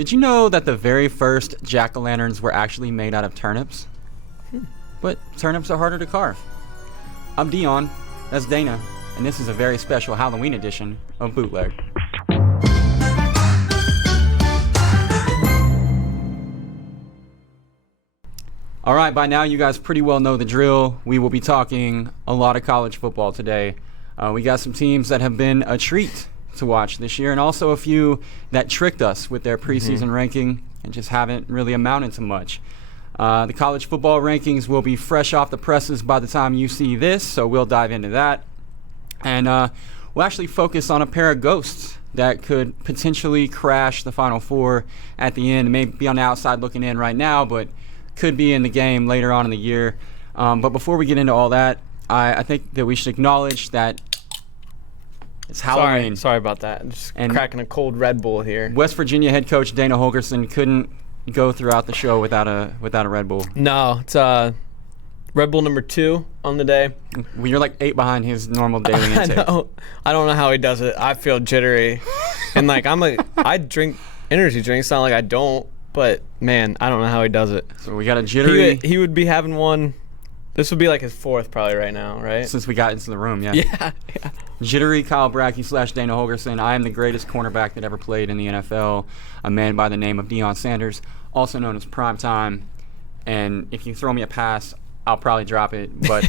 Did you know that the very first jack-o'-lanterns were actually made out of turnips? But turnips are harder to carve. I'm Dion, that's Dana, and this is a very special Halloween edition of Bootleg. All right, by now you guys pretty well know the drill. We will be talking a lot of college football today. We got some teams that have been a treat to watch this year, and also a few that tricked us with their preseason ranking and just haven't really amounted to much. The college football rankings will be fresh off the presses by the time you see this, so we'll dive into that. And we'll actually focus on a pair of ghosts that could potentially crash the Final Four at the end. Maybe be on the outside looking in right now, but could be in the game later on in the year. But before we get into all that, I think that we should acknowledge that it's Halloween. Sorry about that. I'm just cracking a cold Red Bull here. West Virginia head coach Dana Holgorsen couldn't go throughout the show without a Red Bull. No, it's Red Bull number 2 on the day. Well, you're like 8 behind his normal daily intake. I don't know how he does it. I feel jittery, and I drink energy drinks. It's not like I don't, but man, I don't know how he does it. So we got a jittery. He would be having one. This would be like his 4th probably right now, right? Since we got into the room, yeah. Yeah. Jittery Kyle Brackey / Dana Holgorsen. I am the greatest cornerback that ever played in the NFL, a man by the name of Deion Sanders, also known as Primetime. And if you throw me a pass, I'll probably drop it, but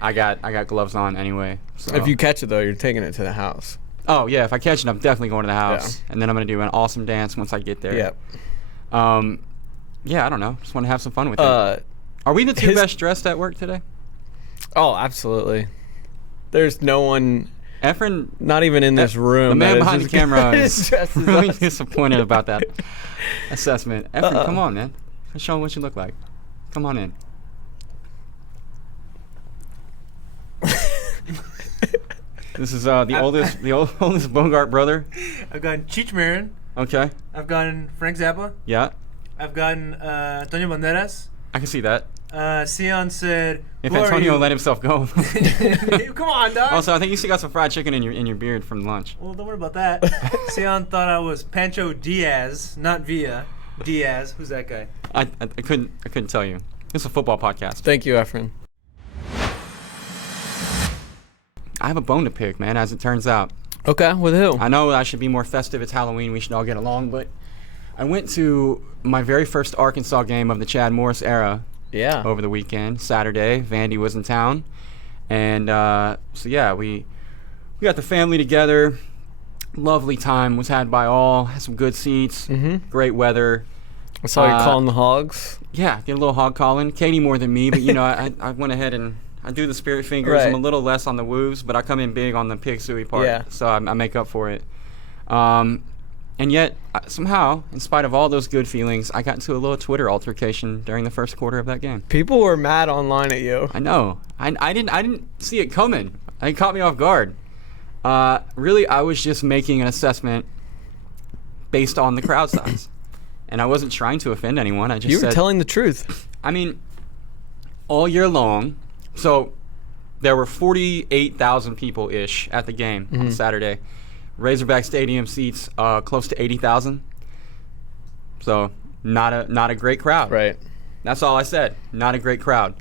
I got gloves on anyway. So. If you catch it, though, you're taking it to the house. Oh, yeah, if I catch it, I'm definitely going to the house. Yeah. And then I'm going to do an awesome dance once I get there. Yep. Yeah, I don't know. Just want to have some fun with it. Are we the two best dressed at work today? Oh, absolutely. There's no one, Efren, not even in this room. The man behind the camera is really disappointed about that assessment. Efren, come on, man. Show him what you look like. Come on in. This is the oldest Bogart brother. I've gotten Cheech Marin. Okay. I've gotten Frank Zappa. Yeah. I've gotten Antonio Banderas. I can see that. Sion said, if Antonio let himself go. Come on, dog. Also, I think you still got some fried chicken in your beard from lunch. Well, don't worry about that. Sion thought I was Pancho Diaz, not Villa. Diaz. Who's that guy? I couldn't tell you. It's a football podcast. Thank you, Efren. I have a bone to pick, man, as it turns out. Okay, with who? I know I should be more festive. It's Halloween. We should all get along. But I went to my very first Arkansas game of the Chad Morris era over the weekend, Saturday. Vandy was in town. And so, yeah, we got the family together. Lovely time was had by all. Had some good seats. Great weather. I saw you calling the hogs. Yeah, get a little hog calling. Katie more than me, but, I went ahead and I do the spirit fingers. Right. I'm a little less on the woos, but I come in big on the pig suey part. Yeah. So I make up for it. And yet, somehow, in spite of all those good feelings, I got into a little Twitter altercation during the first quarter of that game. People were mad online at you. I know. I didn't see it coming. It caught me off guard. Really, I was just making an assessment based on the crowd size. And I wasn't trying to offend anyone. You were telling the truth. I mean, all year long. So there were 48,000 people-ish at the game on Saturday. Razorback Stadium seats close to 80,000. So not a great crowd. Right. That's all I said. Not a great crowd.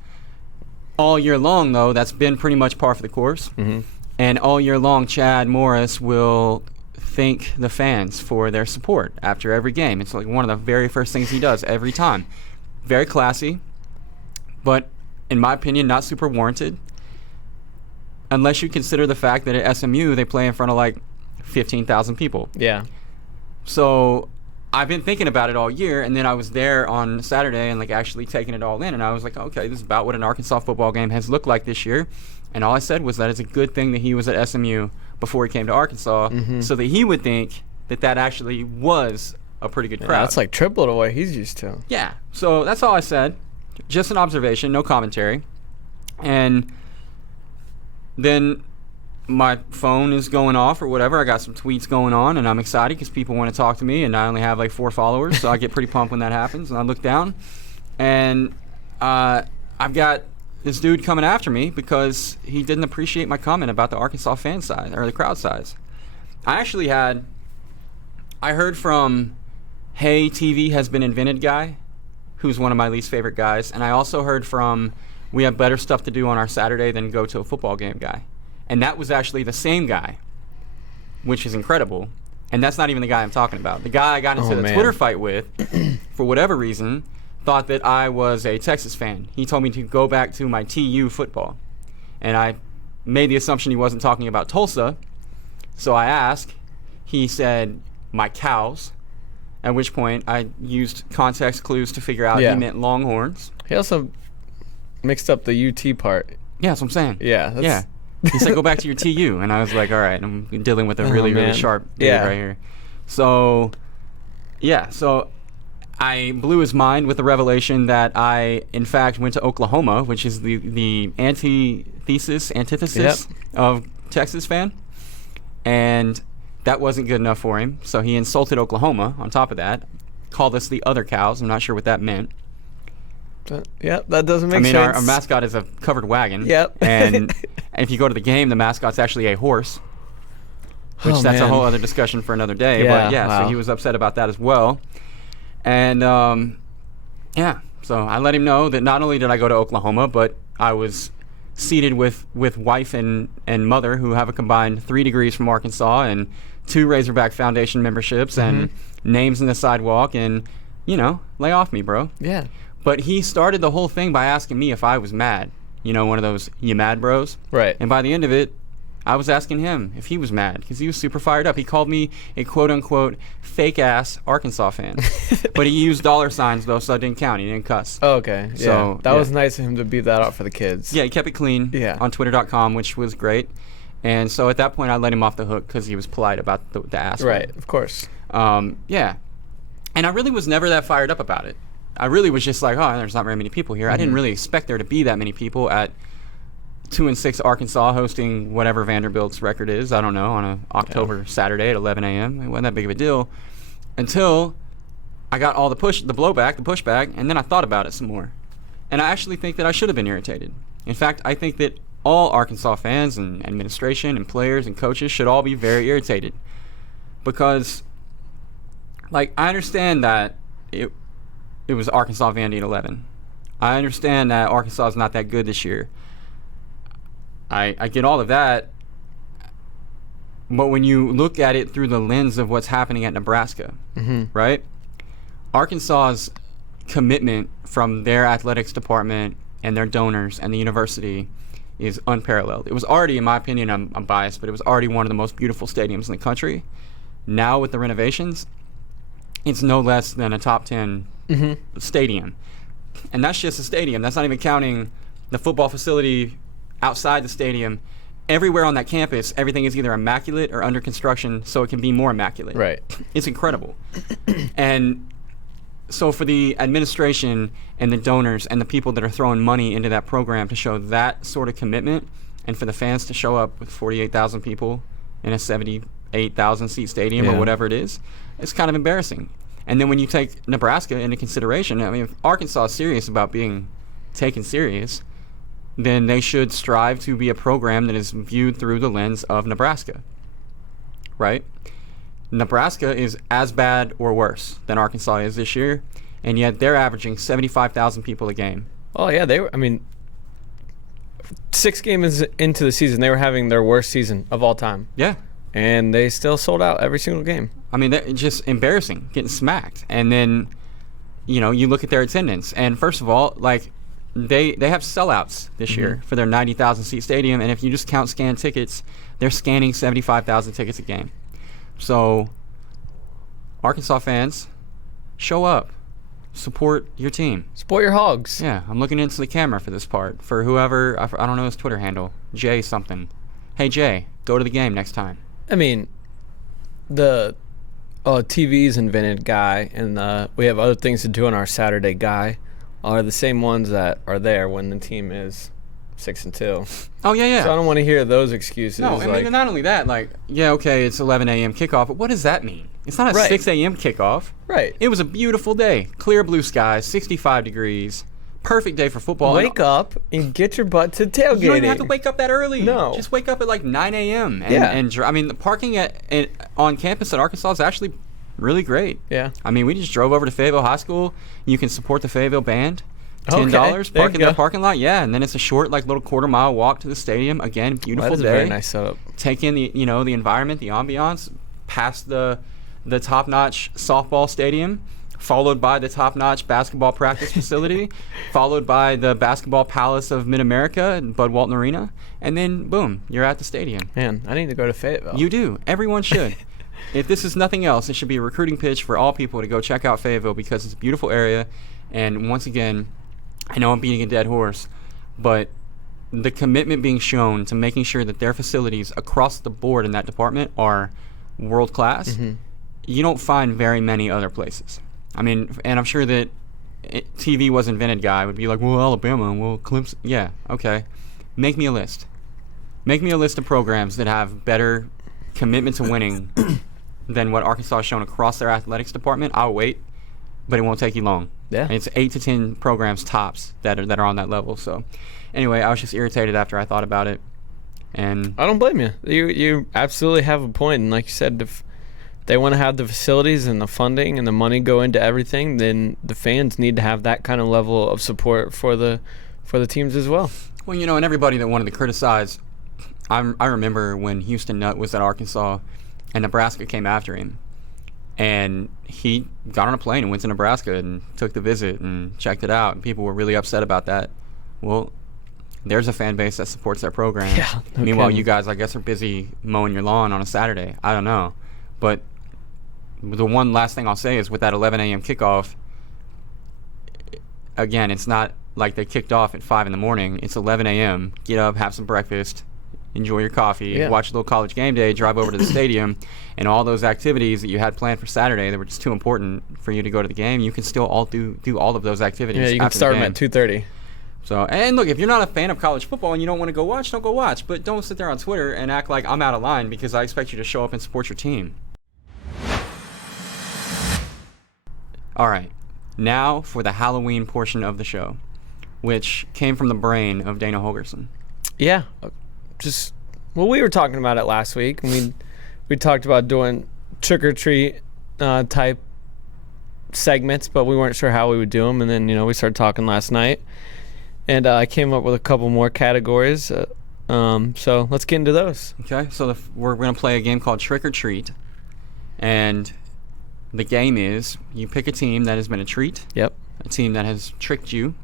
All year long, though, that's been pretty much par for the course. And all year long, Chad Morris will thank the fans for their support after every game. It's like one of the very first things he does every time. Very classy, but in my opinion, not super warranted. Unless you consider the fact that at SMU, they play in front of like 15,000 people. Yeah. So I've been thinking about it all year, and then I was there on Saturday and like actually taking it all in, and I was like, okay, this is about what an Arkansas football game has looked like this year. And all I said was that it's a good thing that he was at SMU before he came to Arkansas, so that he would think that actually was a pretty good crowd. That's like triple to what he's used to. Yeah. So that's all I said. Just an observation, no commentary. And then my phone is going off or whatever. I got some tweets going on, and I'm excited because people want to talk to me, and I only have like 4 followers, so I get pretty pumped when that happens. And I look down, and I've got this dude coming after me because he didn't appreciate my comment about the Arkansas fan size or the crowd size. I heard from hey, TV has been invented guy, who's one of my least favorite guys. And I also heard from we have better stuff to do on our Saturday than go to a football game guy. And that was actually the same guy, which is incredible. And that's not even the guy I'm talking about. The guy I got into the Twitter fight with, for whatever reason, thought that I was a Texas fan. He told me to go back to my TU football. And I made the assumption he wasn't talking about Tulsa. So I asked. He said, my cows. At which point I used context clues to figure out he meant Longhorns. He also mixed up the UT part. Yeah, that's what I'm saying. Yeah. Yeah. He said, go back to your TU. And I was like, all right, I'm dealing with a really, really sharp dude right here. So, yeah. So I blew his mind with the revelation that I, in fact, went to Oklahoma, which is the antithesis of Texas fan. And that wasn't good enough for him. So he insulted Oklahoma on top of that. Called us the other cows. I'm not sure what that meant. Yeah, that doesn't make sense. Our mascot is a covered wagon. Yep. And if you go to the game, the mascot's actually a horse. Which that's a whole other discussion for another day. Yeah, but yeah, so he was upset about that as well. And so I let him know that not only did I go to Oklahoma, but I was seated with wife and mother who have a combined 3 degrees from Arkansas and 2 Razorback Foundation memberships and names in the sidewalk and, lay off me, bro. Yeah. But he started the whole thing by asking me if I was mad. One of those you mad bros. Right. And by the end of it, I was asking him if he was mad because he was super fired up. He called me a quote-unquote fake-ass Arkansas fan. But he used dollar signs, though, so it didn't count. He didn't cuss. Oh, okay. So that was nice of him to beat that out for the kids. Yeah, he kept it clean on Twitter.com, which was great. And so at that point, I let him off the hook because he was polite about the asshole. Right, of course. Yeah. And I really was never that fired up about it. I really was just like, there's not very many people here. I didn't really expect there to be that many people at 2-6 Arkansas hosting whatever Vanderbilt's record is. I don't know, on an October Saturday at 11 a.m. It wasn't that big of a deal until I got all the pushback, and then I thought about it some more. And I actually think that I should have been irritated. In fact, I think that all Arkansas fans and administration and players and coaches should all be very irritated because, I understand that it was Arkansas Vandy at 11. I understand that Arkansas is not that good this year. I get all of that. But when you look at it through the lens of what's happening at Nebraska, right? Arkansas's commitment from their athletics department and their donors and the university is unparalleled. It was already, in my opinion, I'm biased, but it was already one of the most beautiful stadiums in the country. Now with the renovations, it's no less than a top 10 stadium. And that's just a stadium. That's not even counting the football facility outside the stadium. Everywhere on that campus, everything is either immaculate or under construction, so it can be more immaculate. Right. It's incredible. And so for the administration and the donors and the people that are throwing money into that program to show that sort of commitment, and for the fans to show up with 48,000 people in a 78,000 seat stadium or whatever it is, it's kind of embarrassing. And then when you take Nebraska into consideration, if Arkansas is serious about being taken serious, then they should strive to be a program that is viewed through the lens of Nebraska, right? Nebraska is as bad or worse than Arkansas is this year, and yet they're averaging 75,000 people a game. Oh, yeah, 6 games into the season, they were having their worst season of all time. Yeah. And they still sold out every single game. It's just embarrassing, getting smacked. And then, you look at their attendance. And first of all, they have sellouts this year for their 90,000 seat stadium. And if you just count scanned tickets, they're scanning 75,000 tickets a game. So, Arkansas fans, show up. Support your team. Support your Hogs. Yeah, I'm looking into the camera for this part. For whoever, I don't know his Twitter handle, Jay something. Hey, Jay, go to the game next time. The TV's invented guy and we have other things to do on our Saturday guy are the same ones that are there when the team is 6-2. Oh, yeah. So I don't want to hear those excuses. No, not only that, it's 11 a.m. kickoff, but what does that mean? It's not a 6 a.m. kickoff. Right. It was a beautiful day. Clear blue skies, 65 degrees. Perfect day for football. Wake up and get your butt to tailgating. You don't even have to wake up that early. No. Just wake up at 9 a.m. And the parking on campus at Arkansas is actually really great. Yeah. I mean, we just drove over to Fayetteville High School. You can support the Fayetteville band. $10, Okay, park in their parking lot. Yeah, and then it's a short, like, little quarter-mile walk to the stadium. Again, beautiful That is day. a very nice setup. Take in the the environment, the ambiance, past the top-notch softball stadium, followed by the top-notch basketball practice facility, followed by the basketball palace of Mid-America and Bud Walton Arena, and then boom, you're at the stadium. Man, I need to go to Fayetteville. You do. Everyone should. If this is nothing else, it should be a recruiting pitch for all people to go check out Fayetteville because it's a beautiful area. And once again, I know I'm beating a dead horse, but the commitment being shown to making sure that their facilities across the board in that department are world class, you don't find very many other places. I mean, and I'm sure that TV was invented guy would be like, well, Alabama, well, Clemson. Yeah, okay. Make me a list. Make me a list of programs that have better commitment to winning than what Arkansas has shown across their athletics department. I'll wait, but it won't take you long. Yeah. And it's 8 to 10 programs tops that are on that level. So, anyway, I was just irritated after I thought about it. And I don't blame you. You absolutely have a point. And like you said, if they want to have the facilities and the funding and the money go into everything, then the fans need to have that kind of level of support for the teams as well. Well, and everybody that wanted to criticize, I remember when Houston Nutt was at Arkansas and Nebraska came after him. And he got on a plane and went to Nebraska and took the visit and checked it out. And people were really upset about that. Well, there's a fan base that supports their program. Yeah, no Meanwhile, kidding. you guys, I guess, are busy mowing your lawn on a Saturday. I don't know. But the one last thing I'll say is with that 11 a.m. kickoff, again, it's not like they kicked off at 5 in the morning. It's 11 a.m. Get up, have some breakfast, enjoy your coffee, watch a little college game day, drive over to the stadium, and all those activities that you had planned for Saturday that were just too important for you to go to the game, you can still all do all of those activities. Yeah, you can after start the them game. at 2:30. So, and look, if you're not a fan of college football and you don't want to go watch, don't go watch. But don't sit there on Twitter and act like I'm out of line because I expect you to show up and support your team. All right, now for the Halloween portion of the show, which came from the brain of Dana Holgerson. Yeah, we were talking about it last week. We talked about doing trick or treat type segments, but we weren't sure how we would do them. And then we started talking last night, and I came up with a couple more categories. So let's get into those. Okay, so we're going to play a game called Trick or Treat, and the game is you pick a team that has been a treat. Yep. A team that has tricked you,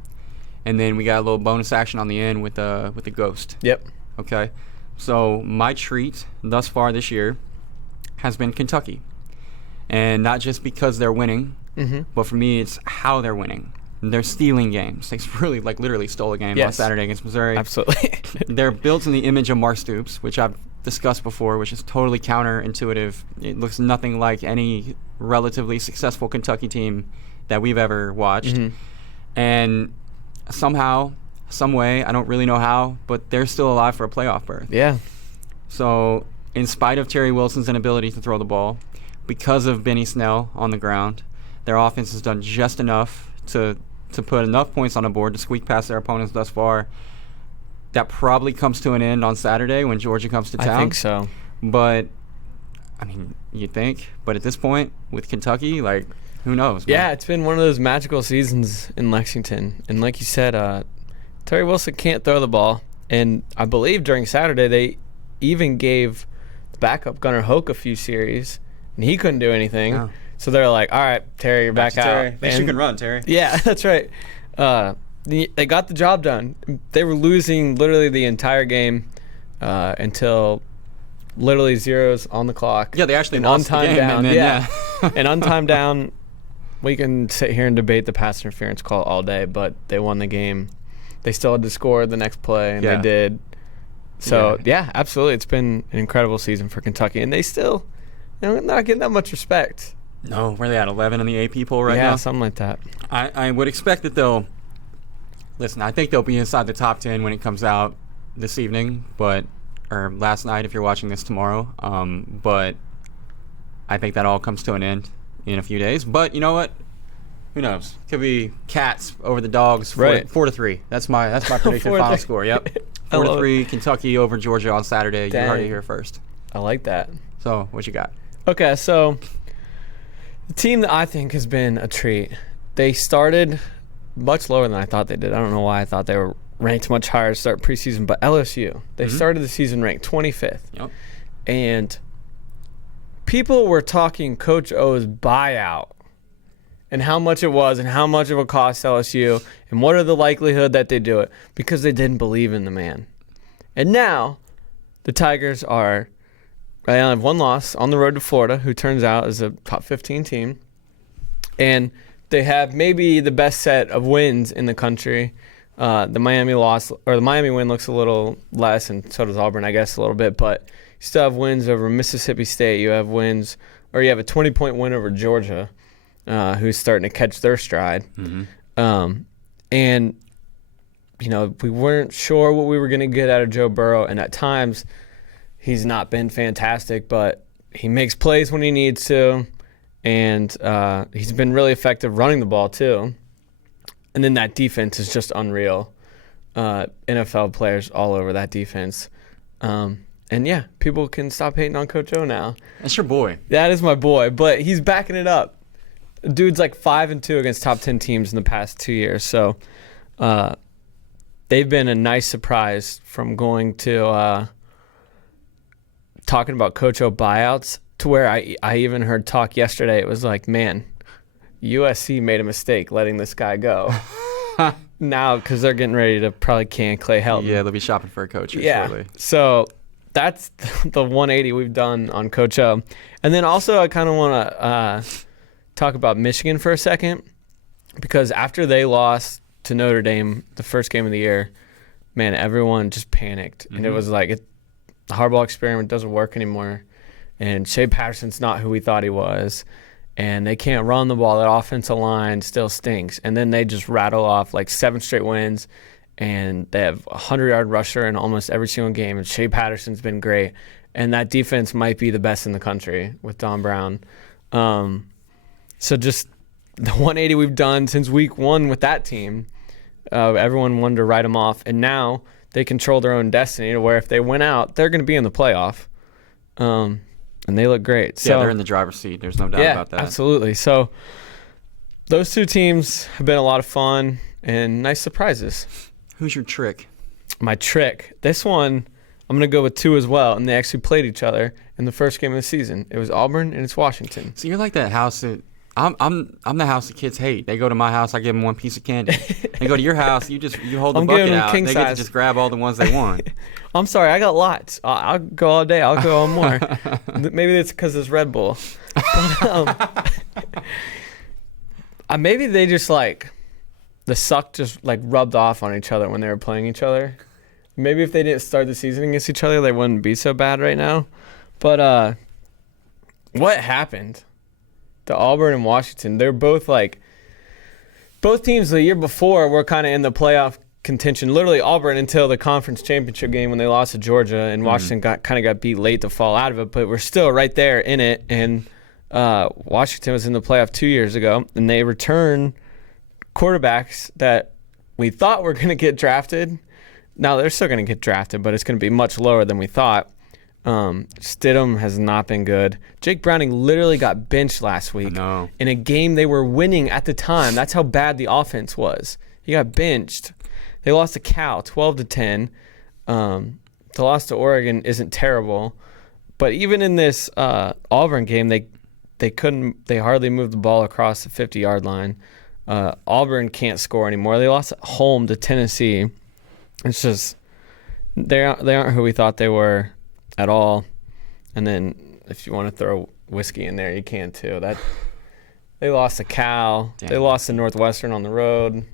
and then we got a little bonus action on the end with the ghost. Yep. Okay, so my treat thus far this year has been Kentucky, and not just because they're winning, but for me it's how they're winning. They're stealing games. They really, literally stole a game on Saturday against Missouri. Absolutely. They're built in the image of Mark Stoops, which I've discussed before, which is totally counterintuitive. It looks nothing like any relatively successful Kentucky team that we've ever watched. And somehow, some way, I don't really know how, but they're still alive for a playoff berth. Yeah. So, in spite of Terry Wilson's inability to throw the ball, because of Benny Snell on the ground, their offense has done just enough to put enough points on the board to squeak past their opponents thus far. That probably comes to an end on Saturday when Georgia comes to town. I think so. But, I mean, you'd think. But at this point, with Kentucky, who knows? Man? Yeah, it's been one of those magical seasons in Lexington. And like you said, Terry Wilson can't throw the ball. And I believe during Saturday they even gave the backup Gunnar Hoke a few series, and he couldn't do anything. No. So they're like, all right, Terry, you're back out. Terry. Thanks, you can run, Terry. Yeah, that's right. They got the job done. They were losing literally the entire game until literally zeros on the clock. Yeah, they actually and lost the game. Down, and then, and on time down, we can sit here and debate the pass interference call all day, but they won the game. They still had to score the next play, and they did. So, yeah, absolutely. It's been an incredible season for Kentucky, and they still not getting that much respect. No, where are they at? 11 in the AP poll right now? Yeah, something like that. I would expect that they'll – listen, I think they'll be inside the top 10 when it comes out this evening, or last night if you're watching this tomorrow. But I think that all comes to an end in a few days. But you know what? Who knows? Could be Cats over the Dogs, 4-3. That's my predicted final score. Yep, 4-3 Kentucky over Georgia on Saturday. Dang. You heard it here first. I like that. So what you got? Okay, so The team that I think has been a treat. They started much lower than I thought they did. I don't know why I thought they were ranked much higher to start preseason, but LSU, they started the season ranked 25th. Yep. And people were talking Coach O's buyout and how much it was and how much it would cost LSU and what are the likelihood that they do it because they didn't believe in the man. And now the Tigers they have one loss on the road to Florida, who turns out is a top 15 team. And they have maybe the best set of wins in the country. The Miami win looks a little less, and so does Auburn, I guess, a little bit. But you still have wins over Mississippi State. You have a 20-point win over Georgia, who's starting to catch their stride. And, we weren't sure what we were going to get out of Joe Burrow. And at times, he's not been fantastic, but he makes plays when he needs to. And he's been really effective running the ball, too. And then that defense is just unreal. NFL players all over that defense. And, yeah, people can stop hating on Coach O now. That's your boy. That is my boy, but he's backing it up. Dude's like 5-2 against top 10 teams in the past 2 years. So they've been a nice surprise from going to talking about Coach O buyouts to where I even heard talk yesterday. It was like, man, USC made a mistake letting this guy go. Now, because they're getting ready to probably can Clay Helton. Yeah, they'll be shopping for a coach yeah. shortly. So that's the 180 we've done on Coach O. And then also I kind of want to talk about Michigan for a second, because after they lost to Notre Dame the first game of the year, man, everyone just panicked. And it was like the Harbaugh experiment doesn't work anymore. And Shea Patterson's not who we thought he was. And they can't run the ball. That offensive line still stinks. And then they just rattle off like 7 straight wins. And they have a 100-yard rusher in almost every single game. And Shea Patterson's been great. And that defense might be the best in the country with Don Brown. So just the 180 we've done since week 1 with that team, everyone wanted to write them off. And now they control their own destiny to where if they win out, they're going to be in the playoff. And they look great. Yeah, they're in the driver's seat. There's no doubt about that. Absolutely. So those two teams have been a lot of fun and nice surprises. Who's your trick? My trick. This one, I'm going to go with 2 as well, and they actually played each other in the first game of the season. It was Auburn and it's Washington. So you're like that house that I'm the house that kids hate. They go to my house, I give them one piece of candy. They go to your house, you hold the bucket out. They get to just grab all the ones they want. I'm sorry, I got lots. I'll go all day. I'll go on more. Maybe it's because it's Red Bull. But, maybe they just the suck just rubbed off on each other when they were playing each other. Maybe if they didn't start the season against each other, they wouldn't be so bad right now. But what happened to Auburn and Washington? They're both both teams the year before were kind of in the playoff contention. Literally Auburn until the conference championship game when they lost to Georgia, and Washington got beat late to fall out of it, but we're still right there in it. And Washington was in the playoff 2 years ago, and they return quarterbacks that we thought were going to get drafted. Now they're still going to get drafted, but it's going to be much lower than we thought. Stidham has not been good. Jake Browning literally got benched last week in a game they were winning at the time. That's how bad the offense was. He got benched. They lost to Cal 12-10. The loss to Oregon isn't terrible, but even in this Auburn game, they hardly moved the ball across the 50-yard line. Auburn can't score anymore. They lost at home to Tennessee. It's just they aren't who we thought they were at all. And then if you want to throw whiskey in there, you can too. They lost to Cal. Damn. They lost to Northwestern on the road.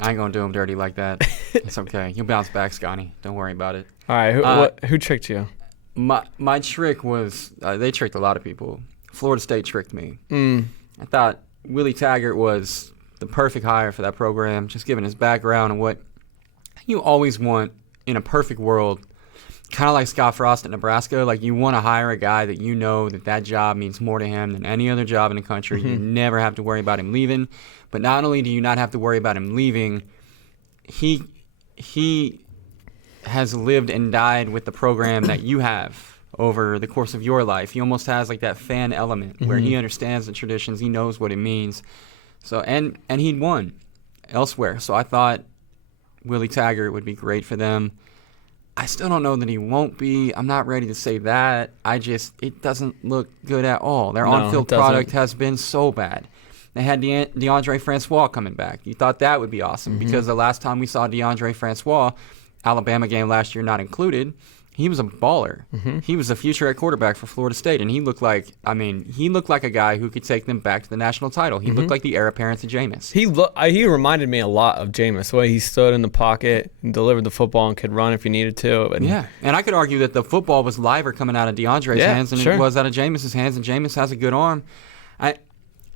I ain't gonna do them dirty like that. It's okay. You'll bounce back, Scotty. Don't worry about it. All right, who tricked you? My trick was they tricked a lot of people. Florida State tricked me. I thought Willie Taggart was the perfect hire for that program, just given his background and what you always want in a perfect world. Kind of like Scott Frost at Nebraska. You want to hire a guy that you know that job means more to him than any other job in the country. Mm-hmm. You never have to worry about him leaving. But not only do you not have to worry about him leaving, he has lived and died with the program that you have over the course of your life. He almost has like that fan element where he understands the traditions. He knows what it means. So and he'd won elsewhere. So I thought Willie Taggart would be great for them. I still don't know that he won't be. I'm not ready to say that. It doesn't look good at all. Their on-field product has been so bad. They had DeAndre Francois coming back. You thought that would be awesome because the last time we saw DeAndre Francois, Alabama game last year not included, he was a baller. He was the future at quarterback for Florida State, and he looked like a guy who could take them back to the national title. He looked like the heir apparent to Jameis. He reminded me a lot of Jameis, the way he stood in the pocket and delivered the football and could run if he needed to. And I could argue that the football was liver coming out of DeAndre's hands than it was out of Jameis's hands, and Jameis has a good arm.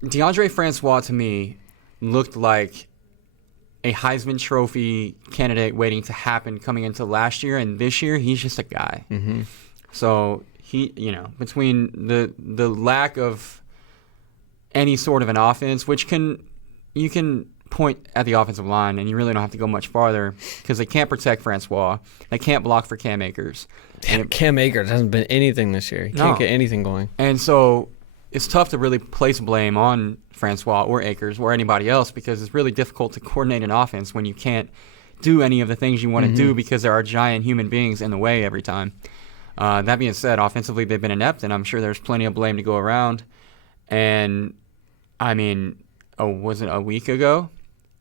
DeAndre Francois, to me, looked like a Heisman Trophy candidate waiting to happen coming into last year, and this year he's just a guy. So he, between the lack of any sort of an offense, which you can point at the offensive line, and you really don't have to go much farther because they can't protect Francois, they can't block for Cam Akers. Cam Akers hasn't been anything this year. He can't get anything going, and so it's tough to really place blame on Francois or Akers or anybody else because it's really difficult to coordinate an offense when you can't do any of the things you want to do because there are giant human beings in the way every time. That being said, offensively they've been inept, and I'm sure there's plenty of blame to go around. And, was it a week ago?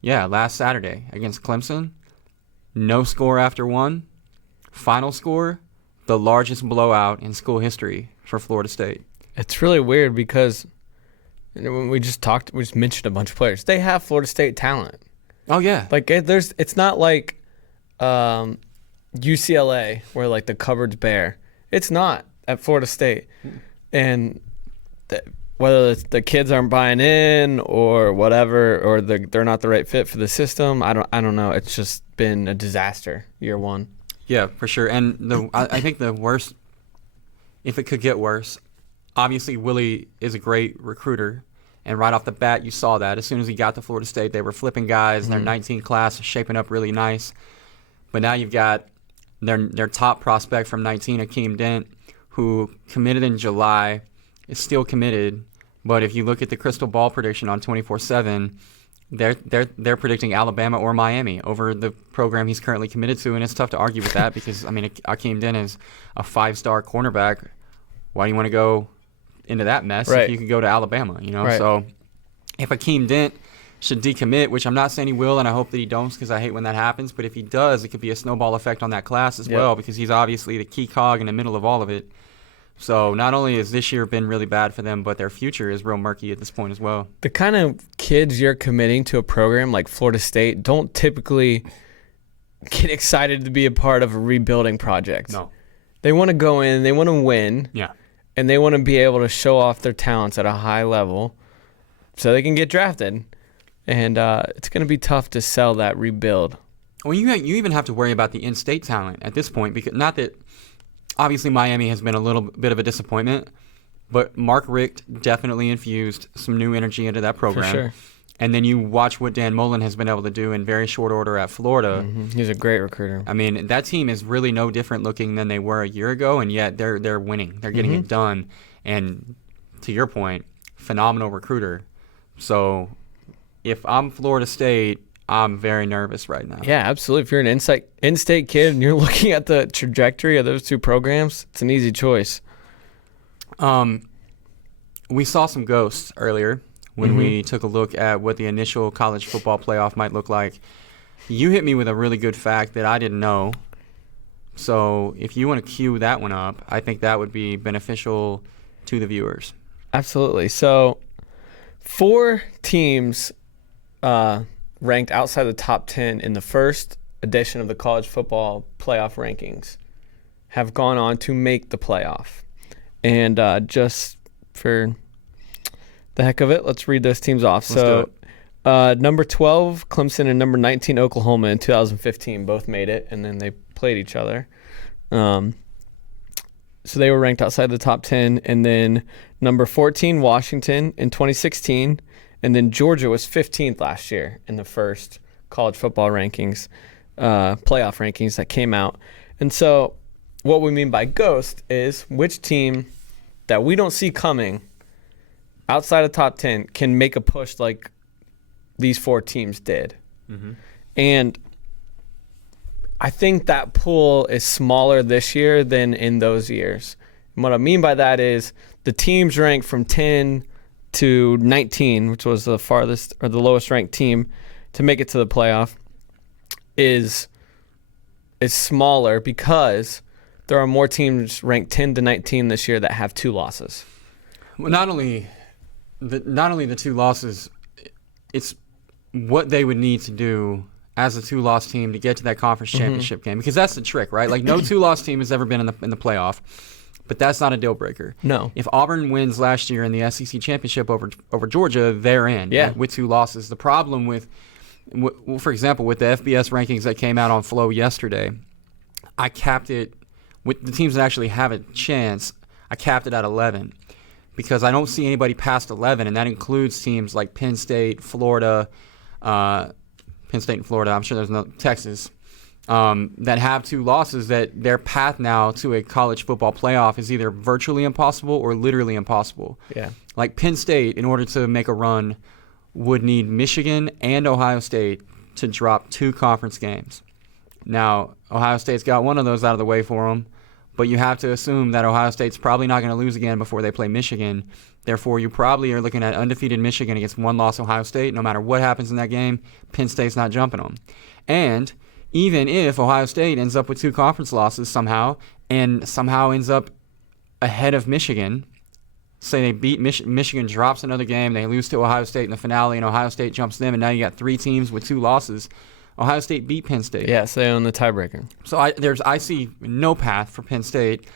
Yeah, last Saturday against Clemson. No score after one. Final score, the largest blowout in school history for Florida State. It's really weird because when we just mentioned a bunch of players. They have Florida State talent. Oh yeah, it's not like UCLA where like the cupboard's bare. It's not at Florida State, and whether it's the kids aren't buying in or whatever, or they're not the right fit for the system. I don't know. It's just been a disaster year one. Yeah, for sure. And I think the worst, if it could get worse. Obviously, Willie is a great recruiter, and right off the bat, you saw that. As soon as he got to Florida State, they were flipping guys. Their 19 class is shaping up really nice. But now you've got their top prospect from 19, Akeem Dent, who committed in July, is still committed. But if you look at the crystal ball prediction on 24/7, they're predicting Alabama or Miami over the program he's currently committed to, and it's tough to argue with that because Akeem Dent is a 5-star cornerback. Why do you want to go into that mess if you could go to Alabama, So if Akeem Dent should decommit, which I'm not saying he will, and I hope that he don't because I hate when that happens, but if he does, it could be a snowball effect on that class as well because he's obviously the key cog in the middle of all of it. So not only has this year been really bad for them, but their future is real murky at this point as well. The kind of kids you're committing to a program like Florida State don't typically get excited to be a part of a rebuilding project. No. They want to go in, they want to win. Yeah. And they want to be able to show off their talents at a high level so they can get drafted. And it's going to be tough to sell that rebuild. Well, you even have to worry about the in-state talent at this point because not that obviously Miami has been a little bit of a disappointment, but Mark Richt definitely infused some new energy into that program. For sure. And then you watch what Dan Mullen has been able to do in very short order at Florida. He's a great recruiter. That team is really no different looking than they were a year ago, and yet they're winning. They're getting it done. And to your point, phenomenal recruiter. So if I'm Florida State, I'm very nervous right now. Yeah, absolutely. If you're an in-state kid and you're looking at the trajectory of those two programs, it's an easy choice. We saw some ghosts earlier when we took a look at what the initial college football playoff might look like. You hit me with a really good fact that I didn't know. So if you want to cue that one up, I think that would be beneficial to the viewers. Absolutely. So 4 teams ranked outside the top 10 in the first edition of the college football playoff rankings have gone on to make the playoff. And just for the heck of it, let's read those teams off. So number 12, Clemson, and number 19, Oklahoma in 2015 both made it, and then they played each other. So they were ranked outside the top 10. And then number 14, Washington in 2016. And then Georgia was 15th last year in the first college football rankings, playoff rankings that came out. And so what we mean by ghost is which team that we don't see coming outside of top 10 can make a push like these 4 teams did. Mm-hmm. And I think that pool is smaller this year than in those years. And what I mean by that is the teams ranked from 10 to 19, which was the farthest or the lowest ranked team to make it to the playoff, is smaller because there are more teams ranked 10 to 19 this year that have 2 losses. Well, not only the 2 losses, it's what they would need to do as a 2-loss team to get to that conference championship game, because that's the trick, right? Like, no 2-loss team has ever been in the playoff, but that's not a deal breaker. No. If Auburn wins last year in the SEC championship over Georgia, they're in. Yeah. With 2 losses. The problem with, for example, with the FBS rankings that came out on Flo yesterday, I capped it with the teams that actually have a chance. I capped it at 11 because I don't see anybody past 11, and that includes teams like Penn State, Florida. Penn State and Florida, I'm sure there's no Texas, that have 2 losses, that their path now to a college football playoff is either virtually impossible or literally impossible. Yeah. Like Penn State, in order to make a run, would need Michigan and Ohio State to drop 2 conference games. Now, Ohio State's got one of those out of the way for them, but you have to assume that Ohio State's probably not going to lose again before they play Michigan. Therefore, you probably are looking at undefeated Michigan against 1-loss Ohio State. No matter what happens in that game, Penn State's not jumping them. And even if Ohio State ends up with 2 conference losses somehow and somehow ends up ahead of Michigan, say they beat Michigan, drops another game, they lose to Ohio State in the finale, and Ohio State jumps them, and now you got 3 teams with 2 losses. Ohio State beat Penn State. Yes, they own the tiebreaker. So I see no path for Penn State.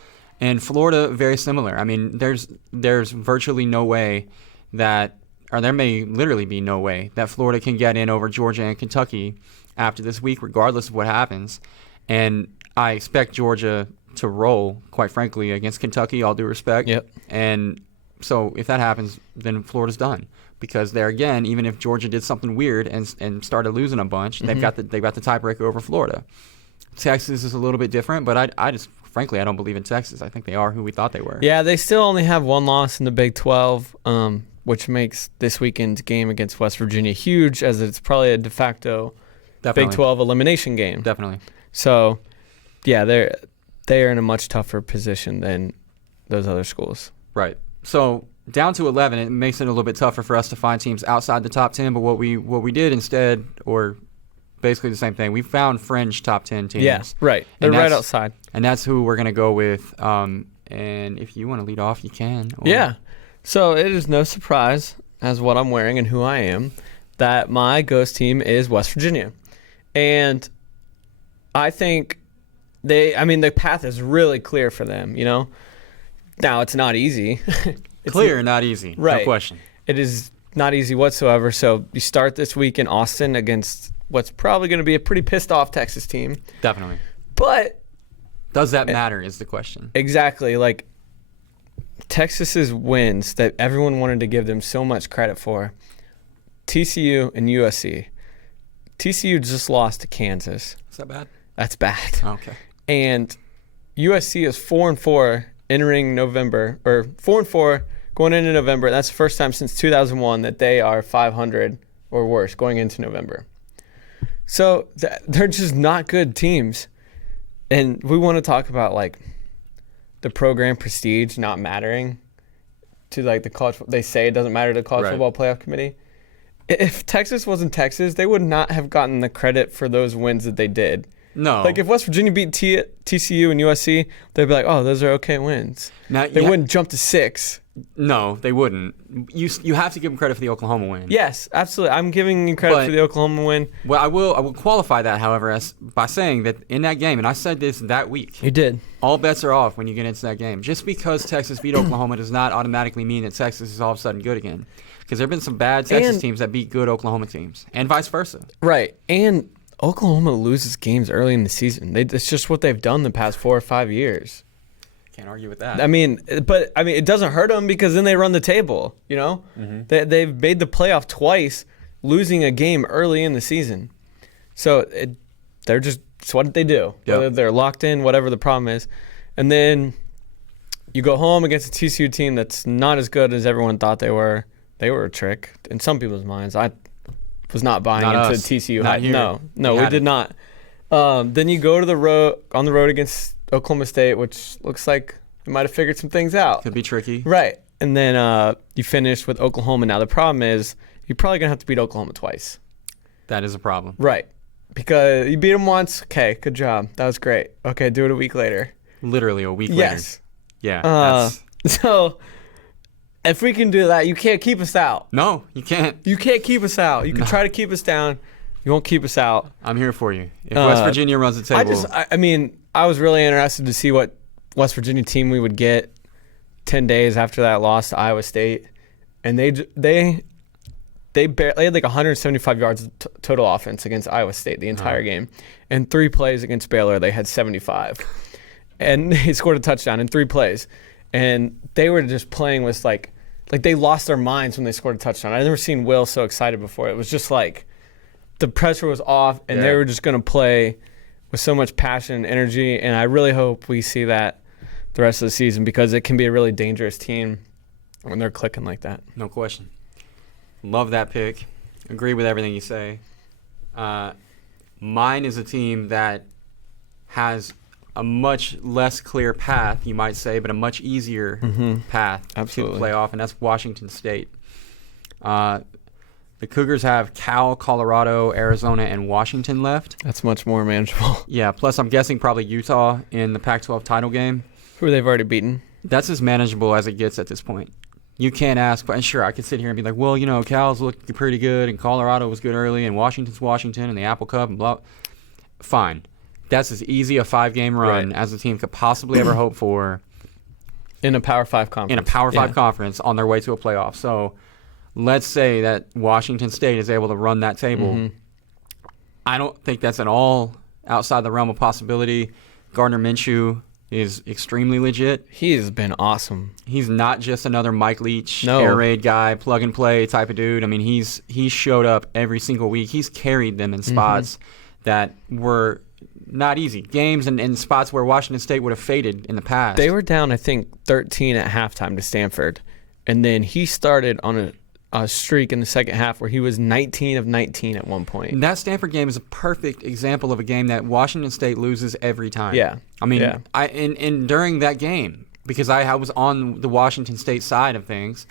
And Florida, very similar. I mean, there's virtually no way that, or there may literally be no way that Florida can get in over Georgia and Kentucky after this week, regardless of what happens. And I expect Georgia to roll, quite frankly, against Kentucky, all due respect. Yep. And so if that happens, then Florida's done. Because there again, even if Georgia did something weird and started losing a bunch, they've got the tiebreaker over Florida. Texas is a little bit different, but I just frankly I don't believe in Texas. I think they are who we thought they were. Yeah, they still only have 1 loss in the Big 12, which makes this weekend's game against West Virginia huge, as it's probably a de facto Big 12 elimination game. Definitely. So, yeah, they are in a much tougher position than those other schools. Right. So down to 11, it makes it a little bit tougher for us to find teams outside the top 10. But what we did instead, or basically the same thing, we found fringe top 10 teams. Yeah, right. They're right outside. And that's who we're going to go with. And if you want to lead off, you can. Yeah. So it is no surprise, as what I'm wearing and who I am, that my ghost team is West Virginia. And I think the path is really clear for them, you know? Now, it's not easy. Clear, not easy. Right. No question. It is not easy whatsoever. So you start this week in Austin against what's probably going to be a pretty pissed off Texas team. Definitely. But does that matter is the question. Exactly. Like, Texas's wins that everyone wanted to give them so much credit for, TCU and USC. TCU just lost to Kansas. Is that bad? That's bad. Oh, okay. And USC is 4-4 entering November, or 4-4 going into November. That's the first time since 2001 that they are 500 or worse going into November. So they're just not good teams. And we want to talk about, like, the program prestige not mattering to, like, the college. They say it doesn't matter to the college football playoff committee. If Texas wasn't Texas, they would not have gotten the credit for those wins that they did. No. Like, if West Virginia beat TCU and USC, they'd be like, oh, those are okay wins. Now, they wouldn't jump to 6. No, they wouldn't. You have to give them credit for the Oklahoma win. Yes, absolutely. I'm giving you credit for the Oklahoma win. Well, I will qualify that, however, by saying that in that game, and I said this that week. You did. All bets are off when you get into that game. Just because Texas beat Oklahoma does not automatically mean that Texas is all of a sudden good again. Because there have been some bad Texas teams that beat good Oklahoma teams, and vice versa. Right. And Oklahoma loses games early in the season. It's just what they've done the past 4 or 5 years. Can't argue with that. But it doesn't hurt them because then they run the table, you know? Mm-hmm. They've made the playoff twice, losing a game early in the season. So it's what they do. Yep. Whether they're locked in, whatever the problem is. And then you go home against a TCU team that's not as good as everyone thought they were. They were a trick in some people's minds. I was not buying into TCU. Not here. No, we did not. Then you go to the road against Oklahoma State, which looks like they might have figured some things out. Could be tricky. Right. And then you finish with Oklahoma. Now, the problem is you're probably going to have to beat Oklahoma twice. That is a problem. Right. Because you beat them once. Okay, good job. That was great. Okay, do it a week later. Literally a week later. Yes. Yeah. So if we can do that, you can't keep us out. No, you can't. You can't keep us out. You can try to keep us down. You won't keep us out. I'm here for you. If West Virginia runs the table. I was really interested to see what West Virginia team we would get 10 days after that loss to Iowa State. And they had like 175 yards of total offense against Iowa State the entire game. And 3 plays against Baylor, they had 75. And they scored a touchdown in 3 plays. And they were just playing with like they lost their minds when they scored a touchdown. I've never seen Will so excited before. It was just like the pressure was off, and they were just going to play with so much passion and energy. And I really hope we see that the rest of the season, because it can be a really dangerous team when they're clicking like that. No question. Love that pick. Agree with everything you say. Mine is a team that has a much less clear path, you might say, but a much easier path to the playoff, and that's Washington State. The Cougars have Cal, Colorado, Arizona, and Washington left. That's much more manageable. Yeah, plus I'm guessing probably Utah in the Pac-12 title game. Who they've already beaten. That's as manageable as it gets at this point. You can't ask, but sure, I could sit here and be like, well, Cal's looked pretty good, and Colorado was good early, and Washington's Washington, and the Apple Cup, and blah. Fine. That's as easy a 5-game run as a team could possibly ever hope for. In a Power 5 conference. In a Power 5 conference on their way to a playoff. So let's say that Washington State is able to run that table. I don't think that's at all outside the realm of possibility. Gardner Minshew is extremely legit. He has been awesome. He's not just another Mike Leach, air raid guy, plug and play type of dude. I mean, he's showed up every single week. He's carried them in spots that were not easy. Games and spots where Washington State would have faded in the past. They were down, I think, 13 at halftime to Stanford. And then he started on a streak in the second half where he was 19 of 19 at one point. And that Stanford game is a perfect example of a game that Washington State loses every time. Yeah. I mean, and during that game, because I was on the Washington State side of things,